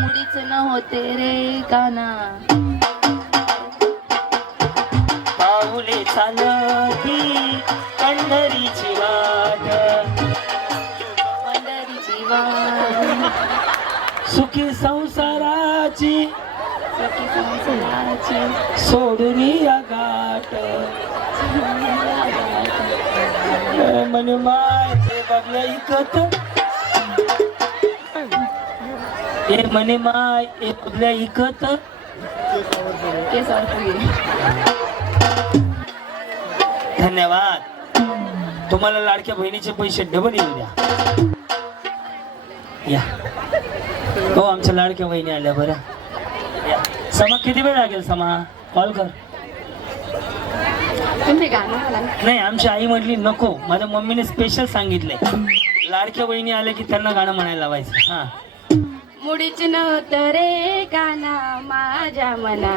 मुडीच नव्हते रे काना. पाऊले चालती पंढरीची वाट. पंढरीची वाट. सुखी संसाराची सखी संसाराची सोडून या गाठ. म्हणे माय ते बघल्या इकत. हे म्हणे माय हे बघल्या इकत. केस अडकले. धन्यवाद. तुम्हाला लाडक्या बहिणीचे पैसे डबल येऊ द्या. या हो आमच्या लाडक्या बहिणी आल्या. बरं या. समा किती वेळ लागेल? समा कॉल कर. तुम्ही गाणं मला. नाही आमची आई म्हटली नको. माझ्या मम्मीने स्पेशल सांगितलंय लाडक्या बहिणी आल्या की त्यांना गाणं म्हणायला लावायचं. हा मुडीच नव्हतं रे काना माझ्या मना.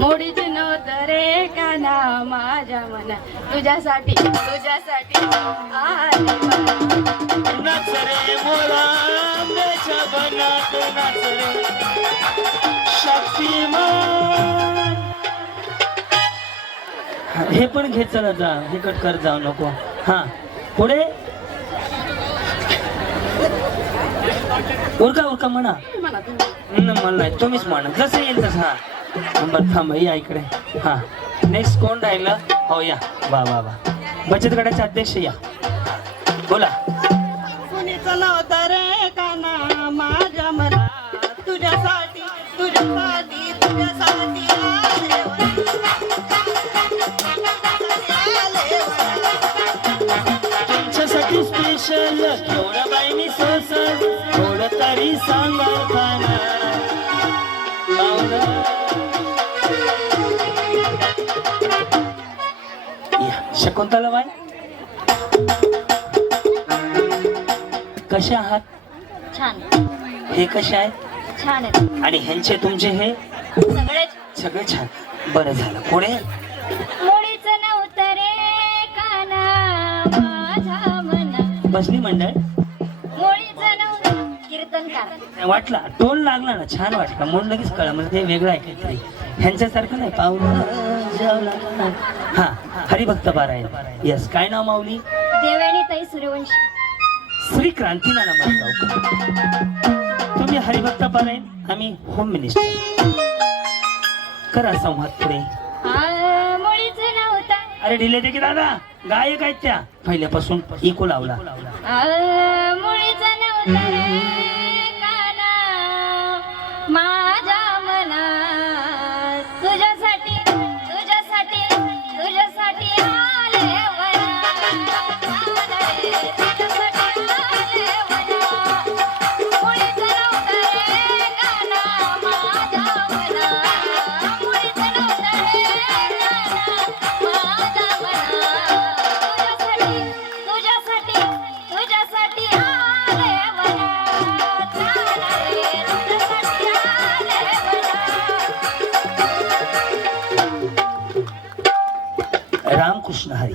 मुडीच नव्हतं रे काना माझ्या मना. तुझ्यासाठी तुझ्यासाठी आले मना. नाच रे मोरा आंब्याच्या बनात नाच रे शक्तिमान. हे पण घेत चला जा. हे कट कर जाऊ नको. हा पुढे उरका उरका म्हणा. म्हणा तुम्ही. मला नाही तुम्हीच म्हणा जसं येईल तसं. हा नंबर थांब या इकडे. हा नेक्स्ट कोण राहिलं? हो या. वा वा वा. बचत गटाचे अध्यक्ष या. बोला. कुणीच नव्हतं रे काना माझ्या मना. तुझ्यासाठी तुझ्यासाठी तुझ्यासाठी आले तुमच्यासाठी स्पेशल केवढा काय मी सोस थोडं तरी सांगा खाना शकुंतला बाई कशा आहात? छान हे कसे आहेत? छान आहे आणि ह्यांचे तुमचे हे सगळे सगळे छान. बरं झालं. पुढे मुळीच नव्हतं रे काना माझ्या मना बसली मंडळ. मुळीच नव्हतं कीर्तनकार वाटला टोन लागला ना छान वाटला म्हणून लगेच कळलं म्हणजे ते वेगळं आहे काहीतरी ह्यांच्यासारखं नाही. पाऊल हा हरिभक्त पारायण. यस. काय नाव माऊली? देवयानी ताई सूर्यवंशी. श्री क्रांतीनाना म्हणतो. तुम्ही हरिभक्त पारायण, आम्ही होम मिनिस्टर. करा संवाद पुढे. मुळीच नव्हता अरे ढिले दे की दादा, गायक आहेत त्या पहिल्यापासून इको लावला. मुळीच नव्हता रे काना माझ्या मना तुझ्यासाठी तुझ्यासाठी तुझ्यासाठी आले वना तुझ्यासाठी आले वना मुळीच नव्हता रे काना माझ्या मना मुळीच नव्हता रे काना माझ्या मना तुझ्यासाठी तुझ्यासाठी तुझ्यासाठी आले वना तुझ्यासाठी आले वना. रामकृष्ण हरी.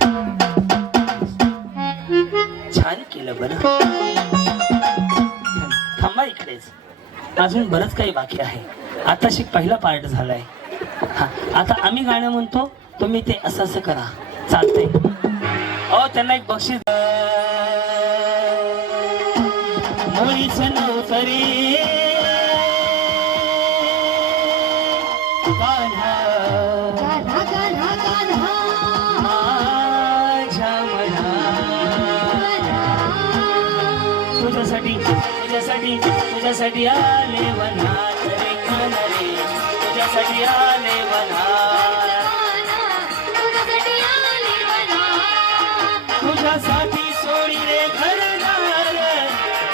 छान केलं बरं. थांबा इकडेच, अजून बरंच काही बाकी आहे. आता शिक पहिला पार्ट झालाय. हा आता आम्ही गाणं म्हणतो, तुम्ही ते असं असं करा. चालतंय? त्यांना एक बक्षीस. मुळीच नव्हतं रे कान्हा माझ्या मना तुझ्यासाठी तुझ्यासाठी तुझ्यासाठी आले वनात रे कान्हा रे तुझ्यासाठी आले वनात तुझ्यासाठी सोडी रे घरदार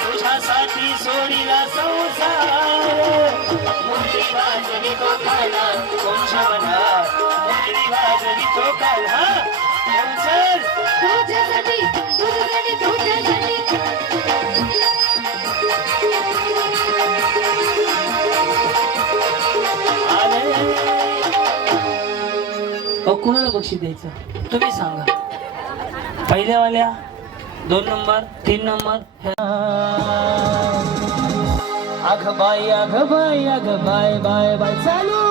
तुझ्यासाठी सोडीला संसार मुरली वाजली तो काना तुमच्या मनात मुरली वाजली तो काना चल तुझ्यासाठी तुझ्यासाठी तुझ्यासाठी कुणाला बक्षीस द्यायचं तुम्ही सांगा. पहिल्यावाल्या 2 नंबर 3 नंबर. अग बाय अग बाय अग बाय बाय बाय चालू.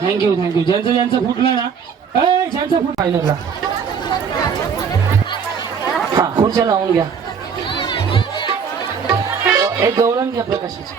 Thank you thank you. ज्यांचं ज्यांचं फुटलं ना, ज्यांचं फुट पाहिलं हा खुर्च्या लावून घ्या. एक गवळण घ्या प्रकाशाची.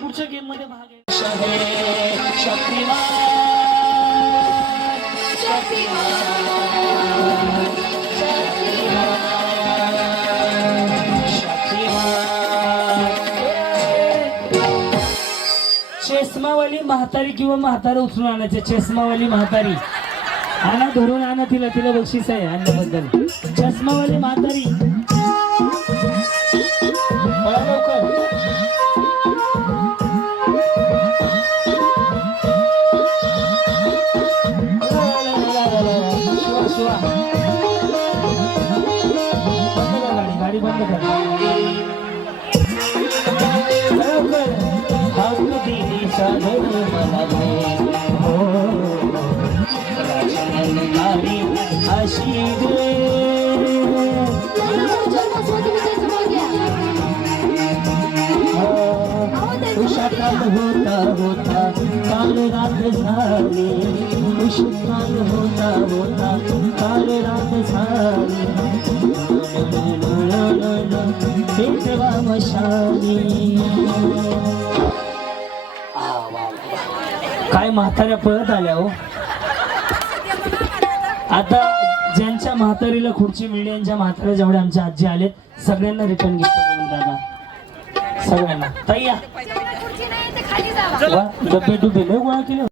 पुढच्या गेम मध्ये भाग घ्यायचा चष्मावाली म्हातारी किंवा म्हातारा उचलून आणायचे. चष्मावाली म्हातारी आणा, धरून आणा तिला, तिला बक्षीस आहे आणण्याबद्दल. चष्मावाली म्हातारी पळा लवकर. शिवा, बंद कर गाडी, गाडी बंद कर. लवकर. हात दिली साधन मला भय, हो राजनंदारी अशी दे. उषाकाल होता होता काल रात झाली, उषाकाल होता होता काल रात झाली, पेटवा मशाली. काय म्हाताऱ्या पळत आल्या हो. आता ज्यांच्या म्हातारीला खुर्ची मिळली, यांच्या म्हाताऱ्या जेवढ्या आमच्या आजी आलेत सगळ्यांना रिटर्न गिफ्ट देऊन दादा, सगळ्यांना. ताई या. वा, डब्बे डुबे लय गोळा केले.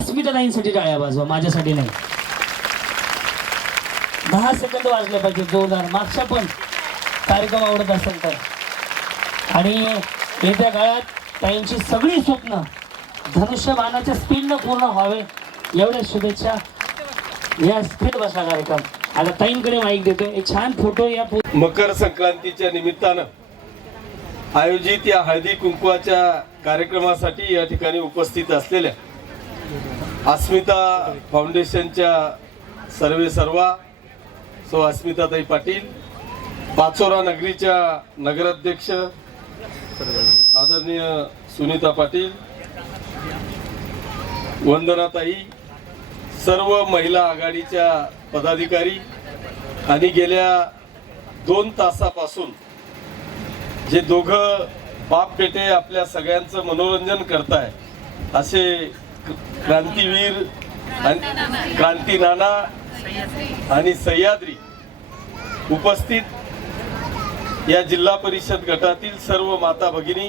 अस्मिताताईंसाठी टाळ्या वाजवा, माझ्यासाठी नाही. 10 सेकंद वाजले पाहिजे जोरदार. मागच्या पण कार्यक्रम आवडत असेल तर. आणि येत्या काळात ताईंची सगळी स्वप्न धनुष्यबाणाच्या स्पीडनं पूर्ण व्हावे एवढ्या शुभेच्छा. या स्थिर बसला कार्यक्रम. आता ताईंकडे माईक देतो. एक छान फोटो या मकर संक्रांतीच्या निमित्तानं आयोजित या हळदी कुंकवाच्या कार्यक्रमासाठी या ठिकाणी उपस्थित असलेल्या अस्मिता फाउंडेशनच्या सर्वा सो अस्मिताताई पाटील, पाचोरा नगरीच्या नगराध्यक्ष आदरणीय सुनीता पाटील, वंदनाताई, सर्व महिला आघाडीच्या पदाधिकारी आणि गेल्या 2 तासापासून जे दोघं बाप बेटे आपल्या सगळ्यांचं मनोरंजन करताय असे क्रांतीवीर आणि क्रांती नाना आणि सह्याद्री उपस्थित या जिल्हा परिषद गटातील सर्व माता भगिनी.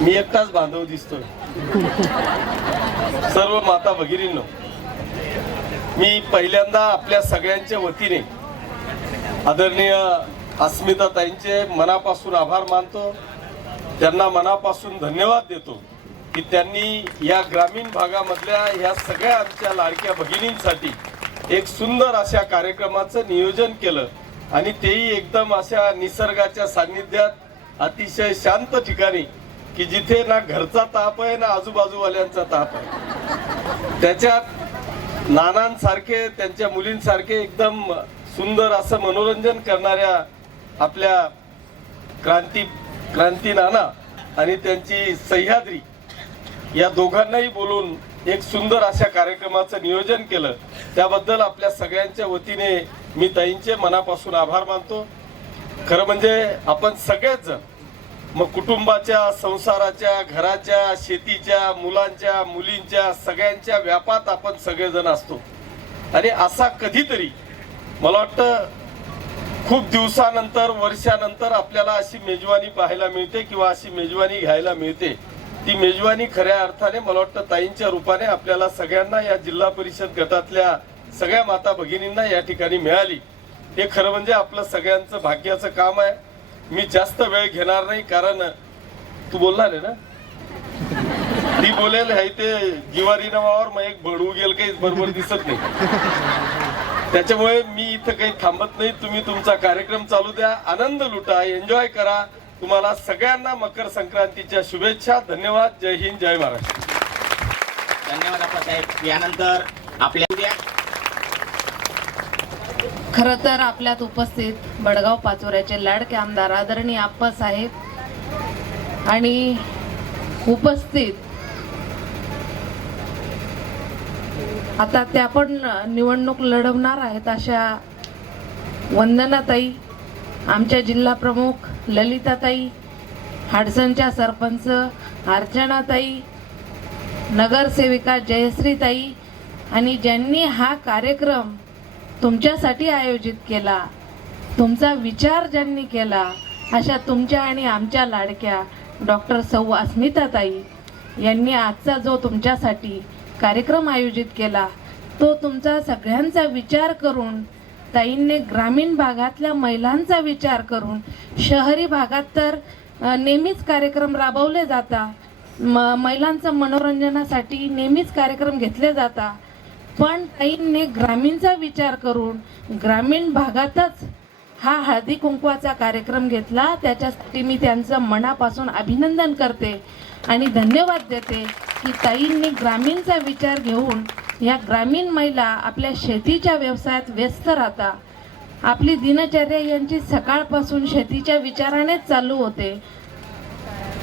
मी एकटाच बांधव दिसतोय. सर्व माता भगिनींनो, मी पहिल्यांदा आपल्या सगळ्यांच्या वतीने आदरणीय अस्मिताताईंचे मनापासून आभार मानतो. त्यांना मनापासून धन्यवाद देतो की त्यांनी या ग्रामीण भागामधल्या ह्या सगळ्या आमच्या लाडक्या भगिनींसाठी एक सुंदर अशा कार्यक्रमाचं नियोजन केलं आणि तेही एकदम अशा निसर्गाच्या सान्निध्यात अतिशय शांत ठिकाणी की जिथे ना घरचा ताप आहे ना आजूबाजूवाल्यांचा ताप आहे. त्याच्यात नानांसारखे त्यांच्या मुलींसारखे एकदम सुंदर असं मनोरंजन करणाऱ्या आपल्या क्रांती नाना आणि त्यांची सह्याद्री या दोघांनाही बोलून एक सुंदर अशा कार्यक्रमाचं नियोजन केलं. त्याबद्दल आपल्या सगळ्यांच्या वतीने मी ताईंचे मनापासून आभार मानतो. खरं म्हणजे आपण सगळेच जण मग कुटुंबाच्या, संसाराच्या, घराच्या, शेतीच्या, मुलांच्या, मुलींच्या सगळ्यांच्या व्यापात आपण सगळेजण असतो. आणि असा कधीतरी मला वाटतं खूप दिवसानंतर, वर्षानंतर आपल्याला अशी मेजवानी पाहायला मिळते किंवा अशी मेजवानी घ्यायला मिळते. ती मेजवानी खऱ्या अर्थाने मला वाटतं ताईंच्या रूपाने आपल्याला सगळ्यांना या जिल्हा परिषद गटातल्या सगळ्या माता भगिनींना या ठिकाणी मिळाली. हे खरं म्हणजे आपलं सगळ्यांचं भाग्याचं काम आहे. मी जास्त वेळ घेणार नाही, कारण तू बोलणार आहे ना, ती बोलेल आहे ते जिवारी नावावर मग एक भडू गेल काही बरोबर दिसत नाही. त्याच्यामुळे मी इथं काही थांबत नाही. तुम्ही तुमचा कार्यक्रम चालू द्या, आनंद लुटा, एन्जॉय करा. तुम्हाला सगळ्यांना मकर संक्रांतीच्या शुभेच्छा. धन्यवाद. जय हिंद, जय महाराष्ट्र. धन्यवाद आप्पासाहेब. यानंतर आपल्या खरं तर आपल्यात उपस्थित बडगाव पाचोऱ्याचे लाडके आमदार आदरणीय आप्पासाहेब आणि उपस्थित आता त्या पण निवडणूक लढवणार आहेत अशा वंदनाताई, आमच्या जिल्हा प्रमुख ललिताताई, हाडसनच्या सरपंच अर्चनाताई, नगरसेविका जयश्रीताई आणि ज्यांनी हा कार्यक्रम तुमच्यासाठी आयोजित केला, तुमचा विचार ज्यांनी केला, अशा तुमच्या आणि आमच्या लाडक्या डॉक्टर सौ अस्मिताताई यांनी आजचा जो तुमच्यासाठी कार्यक्रम आयोजित केला तो तुमचा सगळ्यांचा विचार करून, ताईंनी ग्रामीण भागातल्या महिलांचा विचार करून, शहरी भागात तर नेहमीच कार्यक्रम राबवले जातात, महिलांचं मनोरंजनासाठी नेहमीच कार्यक्रम घेतले जातात, पण ताईंनी ग्रामीणचा विचार करून ग्रामीण भागातच हा हळदी कुंकवाचा कार्यक्रम घेतला. त्याच्यासाठी मी त्यांचं मनापासून अभिनंदन करते आणि धन्यवाद देते की ताईंनी ग्रामीणचा विचार घेऊन या ग्रामीण महिला आपल्या शेतीच्या व्यवसायात व्यस्त राहतात. आपली दिनचर्या यांची सकाळपासून शेतीच्या विचारानेच चालू होते.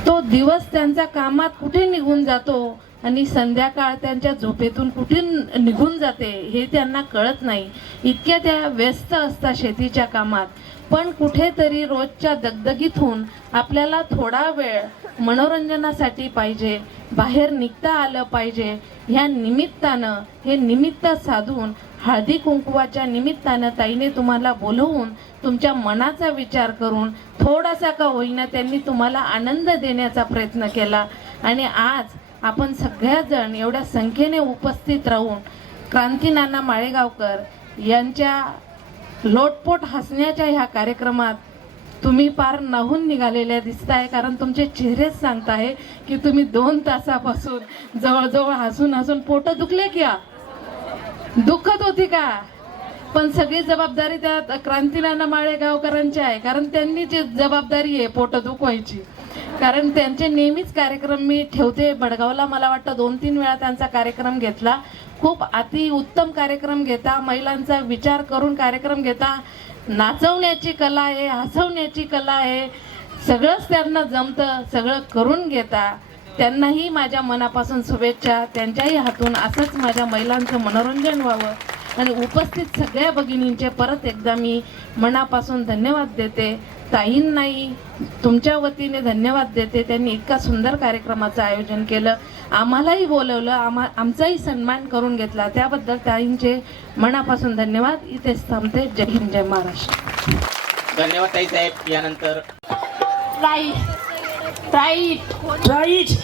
तो दिवस त्यांचा कामात कुठे निघून जातो आणि संध्याकाळ त्यांच्या झोपेतून कुठे निघून जाते हे त्यांना कळत नाही. इतक्या त्या व्यस्त असतात शेतीच्या कामात, पण कुठेतरी रोजच्या दगदगीतून आपल्याला थोडा वेळ मनोरंजनासाठी पाहिजे, बाहेर निघता आलं पाहिजे. ह्या निमित्तानं, हे निमित्त साधून हळदी कुंकवाच्या निमित्तानं ताईने तुम्हाला बोलवून तुमच्या मनाचा विचार करून थोडासा का होईना त्यांनी तुम्हाला आनंद देण्याचा प्रयत्न केला. आणि आज आपण सगळ्याजण एवढ्या संख्येने उपस्थित राहून क्रांतीनाना माळेगावकर यांच्या लोटपोट हसण्याच्या ह्या कार्यक्रमात तुम्ही पार नाहून निघालेल्या दिसताय. कारण तुमचे चेहरेच सांगताय की तुम्ही 2 तासापासून जवळजवळ हसून हसून पोट दुखले क्या, दुखत होती का? पण सगळी जबाबदारी त्या क्रांतीनाना माळेगावकरांची आहे, कारण त्यांनी जी जबाबदारी आहे पोट दुखवायची. कारण त्यांचे नेहमीच कार्यक्रम मी ठेवते. बडगावला मला वाटतं 2-3 वेळा त्यांचा कार्यक्रम घेतला. खूप अति उत्तम कार्यक्रम घेता, महिलांचा विचार करून कार्यक्रम घेता. नाचवण्याची कला आहे, हसवण्याची कला आहे, सगळंच त्यांना जमतं, सगळं करून घेता. त्यांनाही माझ्या मनापासून शुभेच्छा. त्यांच्याही हातून असंच माझ्या महिलांचं मनोरंजन व्हावं. आणि उपस्थित सगळ्या भगिनींचे परत एकदा मी मनापासून धन्यवाद देते. ताईंनाही तुमच्या वतीने धन्यवाद देते. त्यांनी इतका सुंदर कार्यक्रमाचं आयोजन केलं, आम्हालाही बोलवलं, आमचाही सन्मान करून घेतला. त्याबद्दल ताईंचे मनापासून धन्यवाद. इथेच थांबते. जय हिंद, जय महाराष्ट्र. धन्यवाद ताई साहेब. यानंतर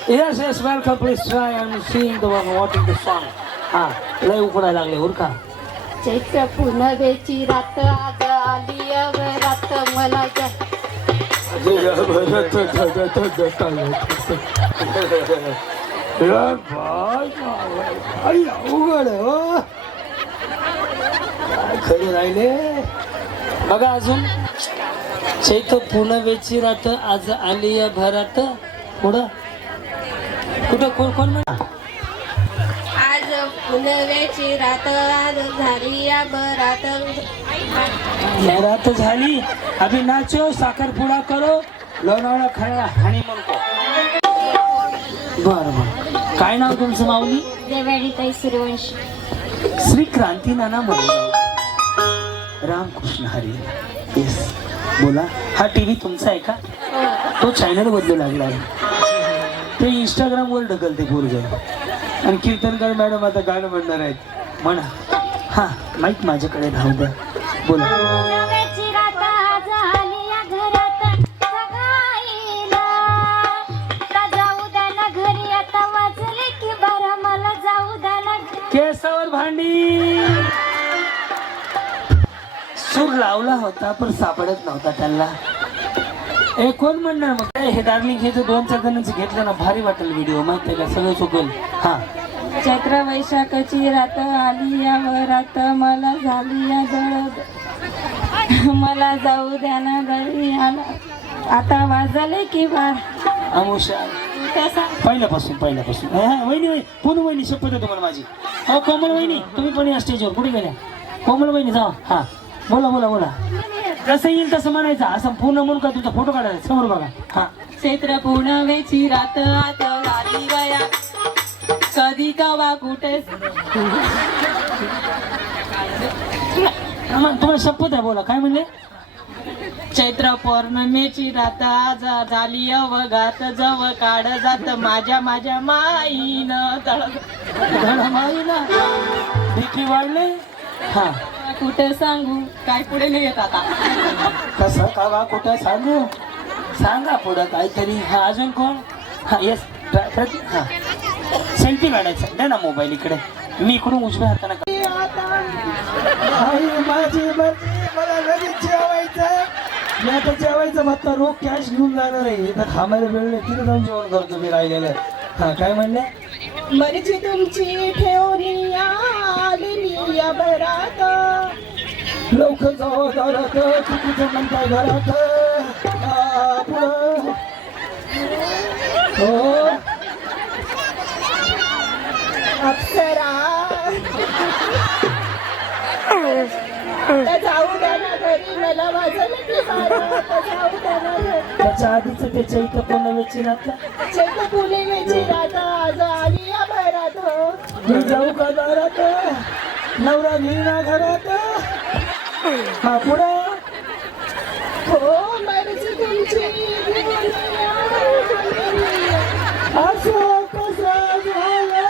Yes, welcome, please try. I'm seeing the one watching the song. लय उकडायला लागले उरका. चैत्र पुनवेची रात आज आली रात मला उघड खरे राहिले बघा. अजून चैत्र पुनवेची रात आज आली भरात. पुढं कुठं कोण म्हणा. आज पुनवेची रात आज झाली या बरात. रात झाली अभी नाचो, साखरपुडा करो, लोणावळा खायला हानी म्हणतो. बरं, काय नाव तुमचं माऊली? देवळीताई सूर्यवंशी. श्री क्रांतीनाना माळेगाव. रामकृष्ण हरी. येस, बोला. हा टीव्ही तुमचा आहे का? तो चॅनल बदलू लागला आहे. ते इंस्टाग्रामवर ढकलते पोरगं. आणि कीर्तनकार मॅडम आता गाणं म्हणणार आहेत. म्हणा. हा, माईक माझ्याकडे धाव द्या. बोला. केसावर भांडी. सूर लावला होता पण सापडत नव्हता त्यांना. कोण म्हणणार मग? हे डार्लिंग हे जर 2-4 जणांचं घेतलं ना भारी वाटेल व्हिडिओ. माहिती आहे का? सगळं चुकेल. हा. चैत्र वैशाखची रात आली या वरात मला झाली या जळद. मला जाऊ द्या ना घरी आला आता वाजले की बार. अमुषा पहिल्यापासून वहिनी पूर्ण वहिनी शपथ आहे तुम्हाला माझी. हो कोमल वहिनी, तुम्ही पण या स्टेजवर. कुठे गेल्या कोमल वहिनी? जाऊ. हा, बोला. जसं येईल तसं म्हणायचं. असं पूर्ण म्हणून का तुमचा फोटो काढायचा समोर बघा. हा, चैत्र पूर्णवेची रात आता झाली गया कधी कवा कुठे तुम्हाला शपथ आहे, बोला काय म्हणले? चैत्र पौर्णिमेची रात आज झाली अवघात जव काढ जात माझ्या माझ्या माईनं माईला भीती वाढले. हा कुठे सांगू काय पुढे नाही येत आता. कसं कावा कुठं सांगू? सांगा पुढं काहीतरी. हा अजून कोण? हा येस हा सेल्फी काढायचं. द्या ना मोबाईल इकडे, मी इकडून उजव्या हाताने माझी मला लगेच जेवायचं. मी आता जेवायचं म्हणता रोख कॅश घेऊन जाणार आहे. तर थांबायला वेळ नाही, तिथे जाऊन जेवण करतो मी राहिलेलं. हा काय म्हणले? मर्जी तुमची ठेवणी आलेली या बरात लवकर जावं दारात, चुकीचं म्हणताय घरात. पुढं हो अप्सरा आता जाऊ द्या ना घरी मला वाजलं की बारा आता जाऊ द्या ना घरी. त्याच्या आधीच त्याच्या इथं पण वेची राहता. चैत्र पौर्णिमेची रात आज आली या बरात मी जाऊ का दारात, नवरा घेईना घरात. हा पुढे हो मर्जी तुमची असं कसं झालं.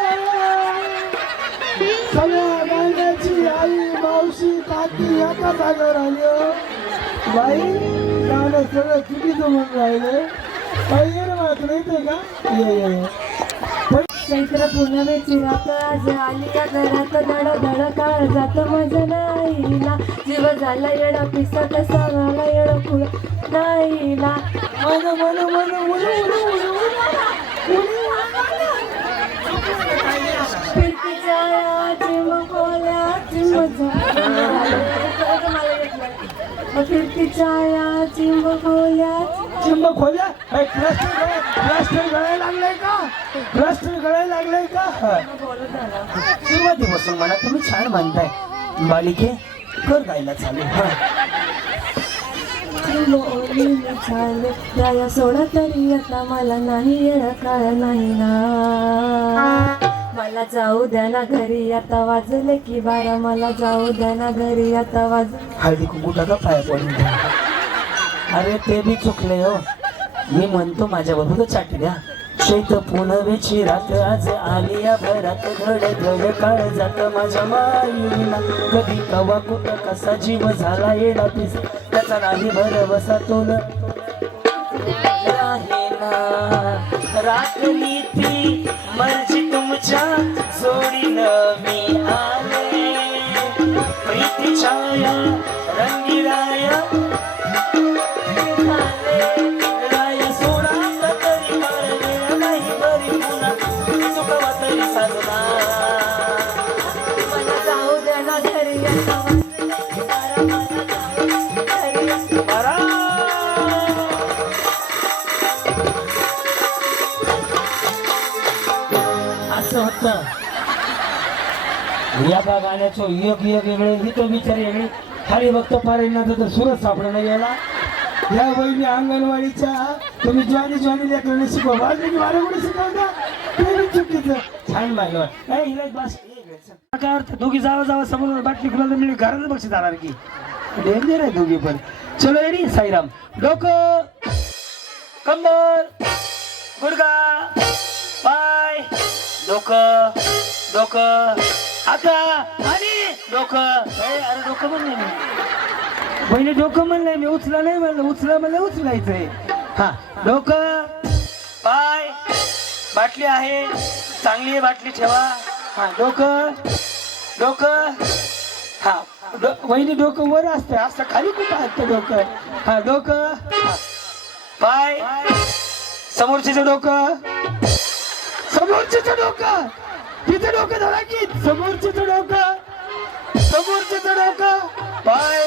सगळ्या गाण्याची आई मावशी काकी एका जागेवर आली. बाई गाणं सगळं चुकीचं म्हणून राहिले. पाहिजे ना मला तुला येते का? ये चैत्र पूर्णवेची रात आज आली या घरात धड धड काळ जात माझं नाहीला जीव झाला येडा पिसाट सांगाला येडा पुढ नाहीला मन मन मन फिरतीच्या चिमकोल्या फिरतीच्या चिमकोल्या चिंब खोल्या. प्लास्टर गळायला लागलाय का? प्लास्टर गळायला लागलाय का? सुरुवातीपासून म्हणा तुम्ही छान म्हणताय. बालिके कर गायला चालू. राया सोडा तरी आता मला नाही येणं काळ नाही ना मला जाऊ द्या ना घरी आता वाजले की बारा मला जाऊ द्या ना घरी आता हळदी कुंकू टाका पाया पडून द्या. अरे ते बी चुकले हो. मी म्हणतो माझ्या बरोबर चाटी द्या. चैत्र पूर्णवेची रात आज आली या भरात घड घड काळ जात माझ्या माईला कधी कवा कुठं कसा जीव झाला येडा पिस त्याचा नाही भरवसा तो आहे ना. रात्री ती मर्जी तुमच्या जोडीनं मी आले प्रीती छाया रंगीराया राया सोडा तरी मला नाही बरी पुन्हा चुकवा तरी साधना मला जाऊ द्या ना घरी आता वाजले की बारा मला जाऊ घरी बरा. असं होतं या का गाण्याचं एक एक वेगळे ही तो विचार वेगळे खाली बघतो पारेना तर सुरत सापडा नाही याला. या बहिणी अंगणवाडीच्या तुम्ही ज्वानी लेकरांना शिकवा वाजले की वारे कुठे शिकवता ते बी चुकीचं. छान बायला काय हिला बस काय अर्थ दोघी जावा समोर बाटली खुला मी घरात बक्षीस जाणार की डेंजर आहे दोघी पण. चलो रेडी साईराम. डोकं कंबर गुडगा पाय डोकं डोकं आता आणि डोकं. अरे डोकं म्हणलं मी बहिणी डोकं म्हणलंय मी उचला नाही म्हणलं उचला म्हणलं उचलायचंय. हा डोकं पाय बाटली आहे चांगली बाटली ठेवा. हा डोकं डोकं हा वहिनी डोकं वर असतं असं खाली कुठं असतं डोकं. हा डोकं पाय समोरचे डोकं समोरचे डोकं तिथे डोकं झाला की समोरचे डोकं पाय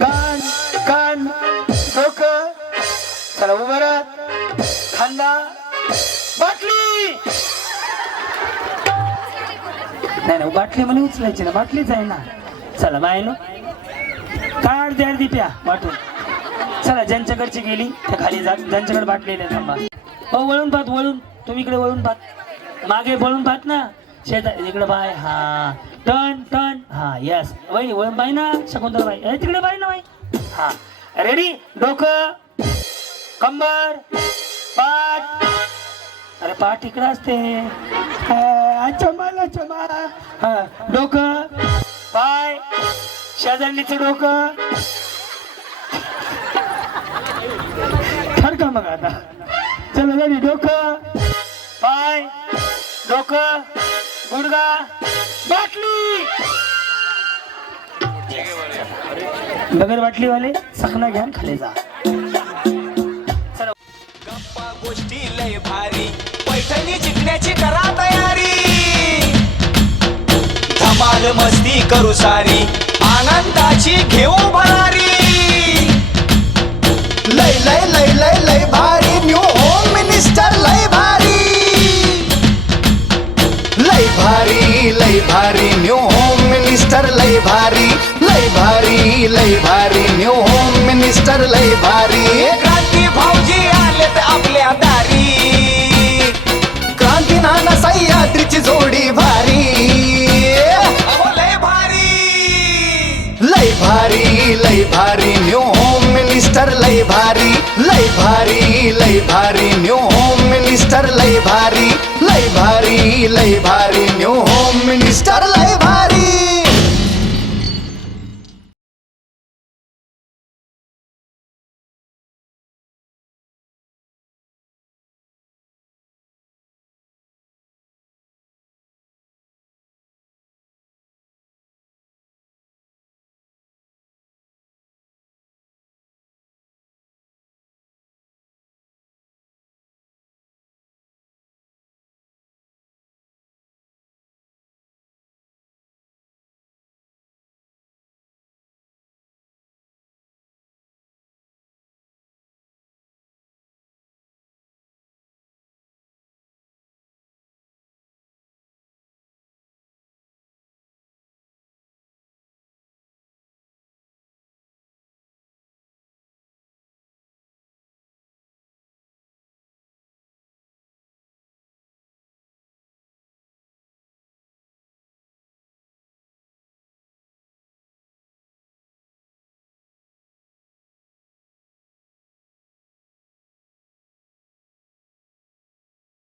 कान कान डोकं. चला उभं राहा. खांदा बाटली नाही बाटली मला उचलायची ना बाटलीच आहे ना. चला बाय नो काढ द्या अर्धी प्या वाटून चला ज्यांच्याकडची गेली त्या खाली जा, ज्यांच्याकडे बाटलेले थांबा. हो वळून पाहत वळून, तुम्ही इकडे वळून पाहत, मागे वळून पाहत ना, शेता इकडे बाय, हा टर्न टर्न, हा यस वहिनी वळून बाय ना, शकुंतला बाई तिकडे बाय ना बाई, हा रेडी, डोकं कंबर पाठ, अरे पाठ इकडे असते, अच्छा मला चमा, हा डोकं पाय, शेजारणीचं डोकं, ठरका मग आता, चला रेडी, डोकं पाय डोकं गुडगा बाटली, बगर बाटली वाले सखना घ्या आणि खाली जा. गप्पा गोष्टी लय भारी, पैठणी जिंकण्याची करा तयारी, धमाल मस्ती करू सारी, आनंदाची घेऊ भरारी, लय लय लय लय लय भारी, न्यू होम मिनिस्टर लय भारी, लय भारी लय भारी, न्यू होम मिनिस्टर लय भारी, लय भारी लय भारी, न्यू होम मिनिस्टर लय भारी, क्रांती भाऊजी आलेत आपल्या दारी, क्रांती नाना सह्याद्रीची जोडी भारी, अहो लय भारी, लय भारी लय भारी, न्यू होम मिनिस्टर लय भारी, लय भारी लय भारी, न्यू होम मिनिस्टर लय भारी, लय भारी लय भारी, न्यू होम मिनिस्टर लय भारी.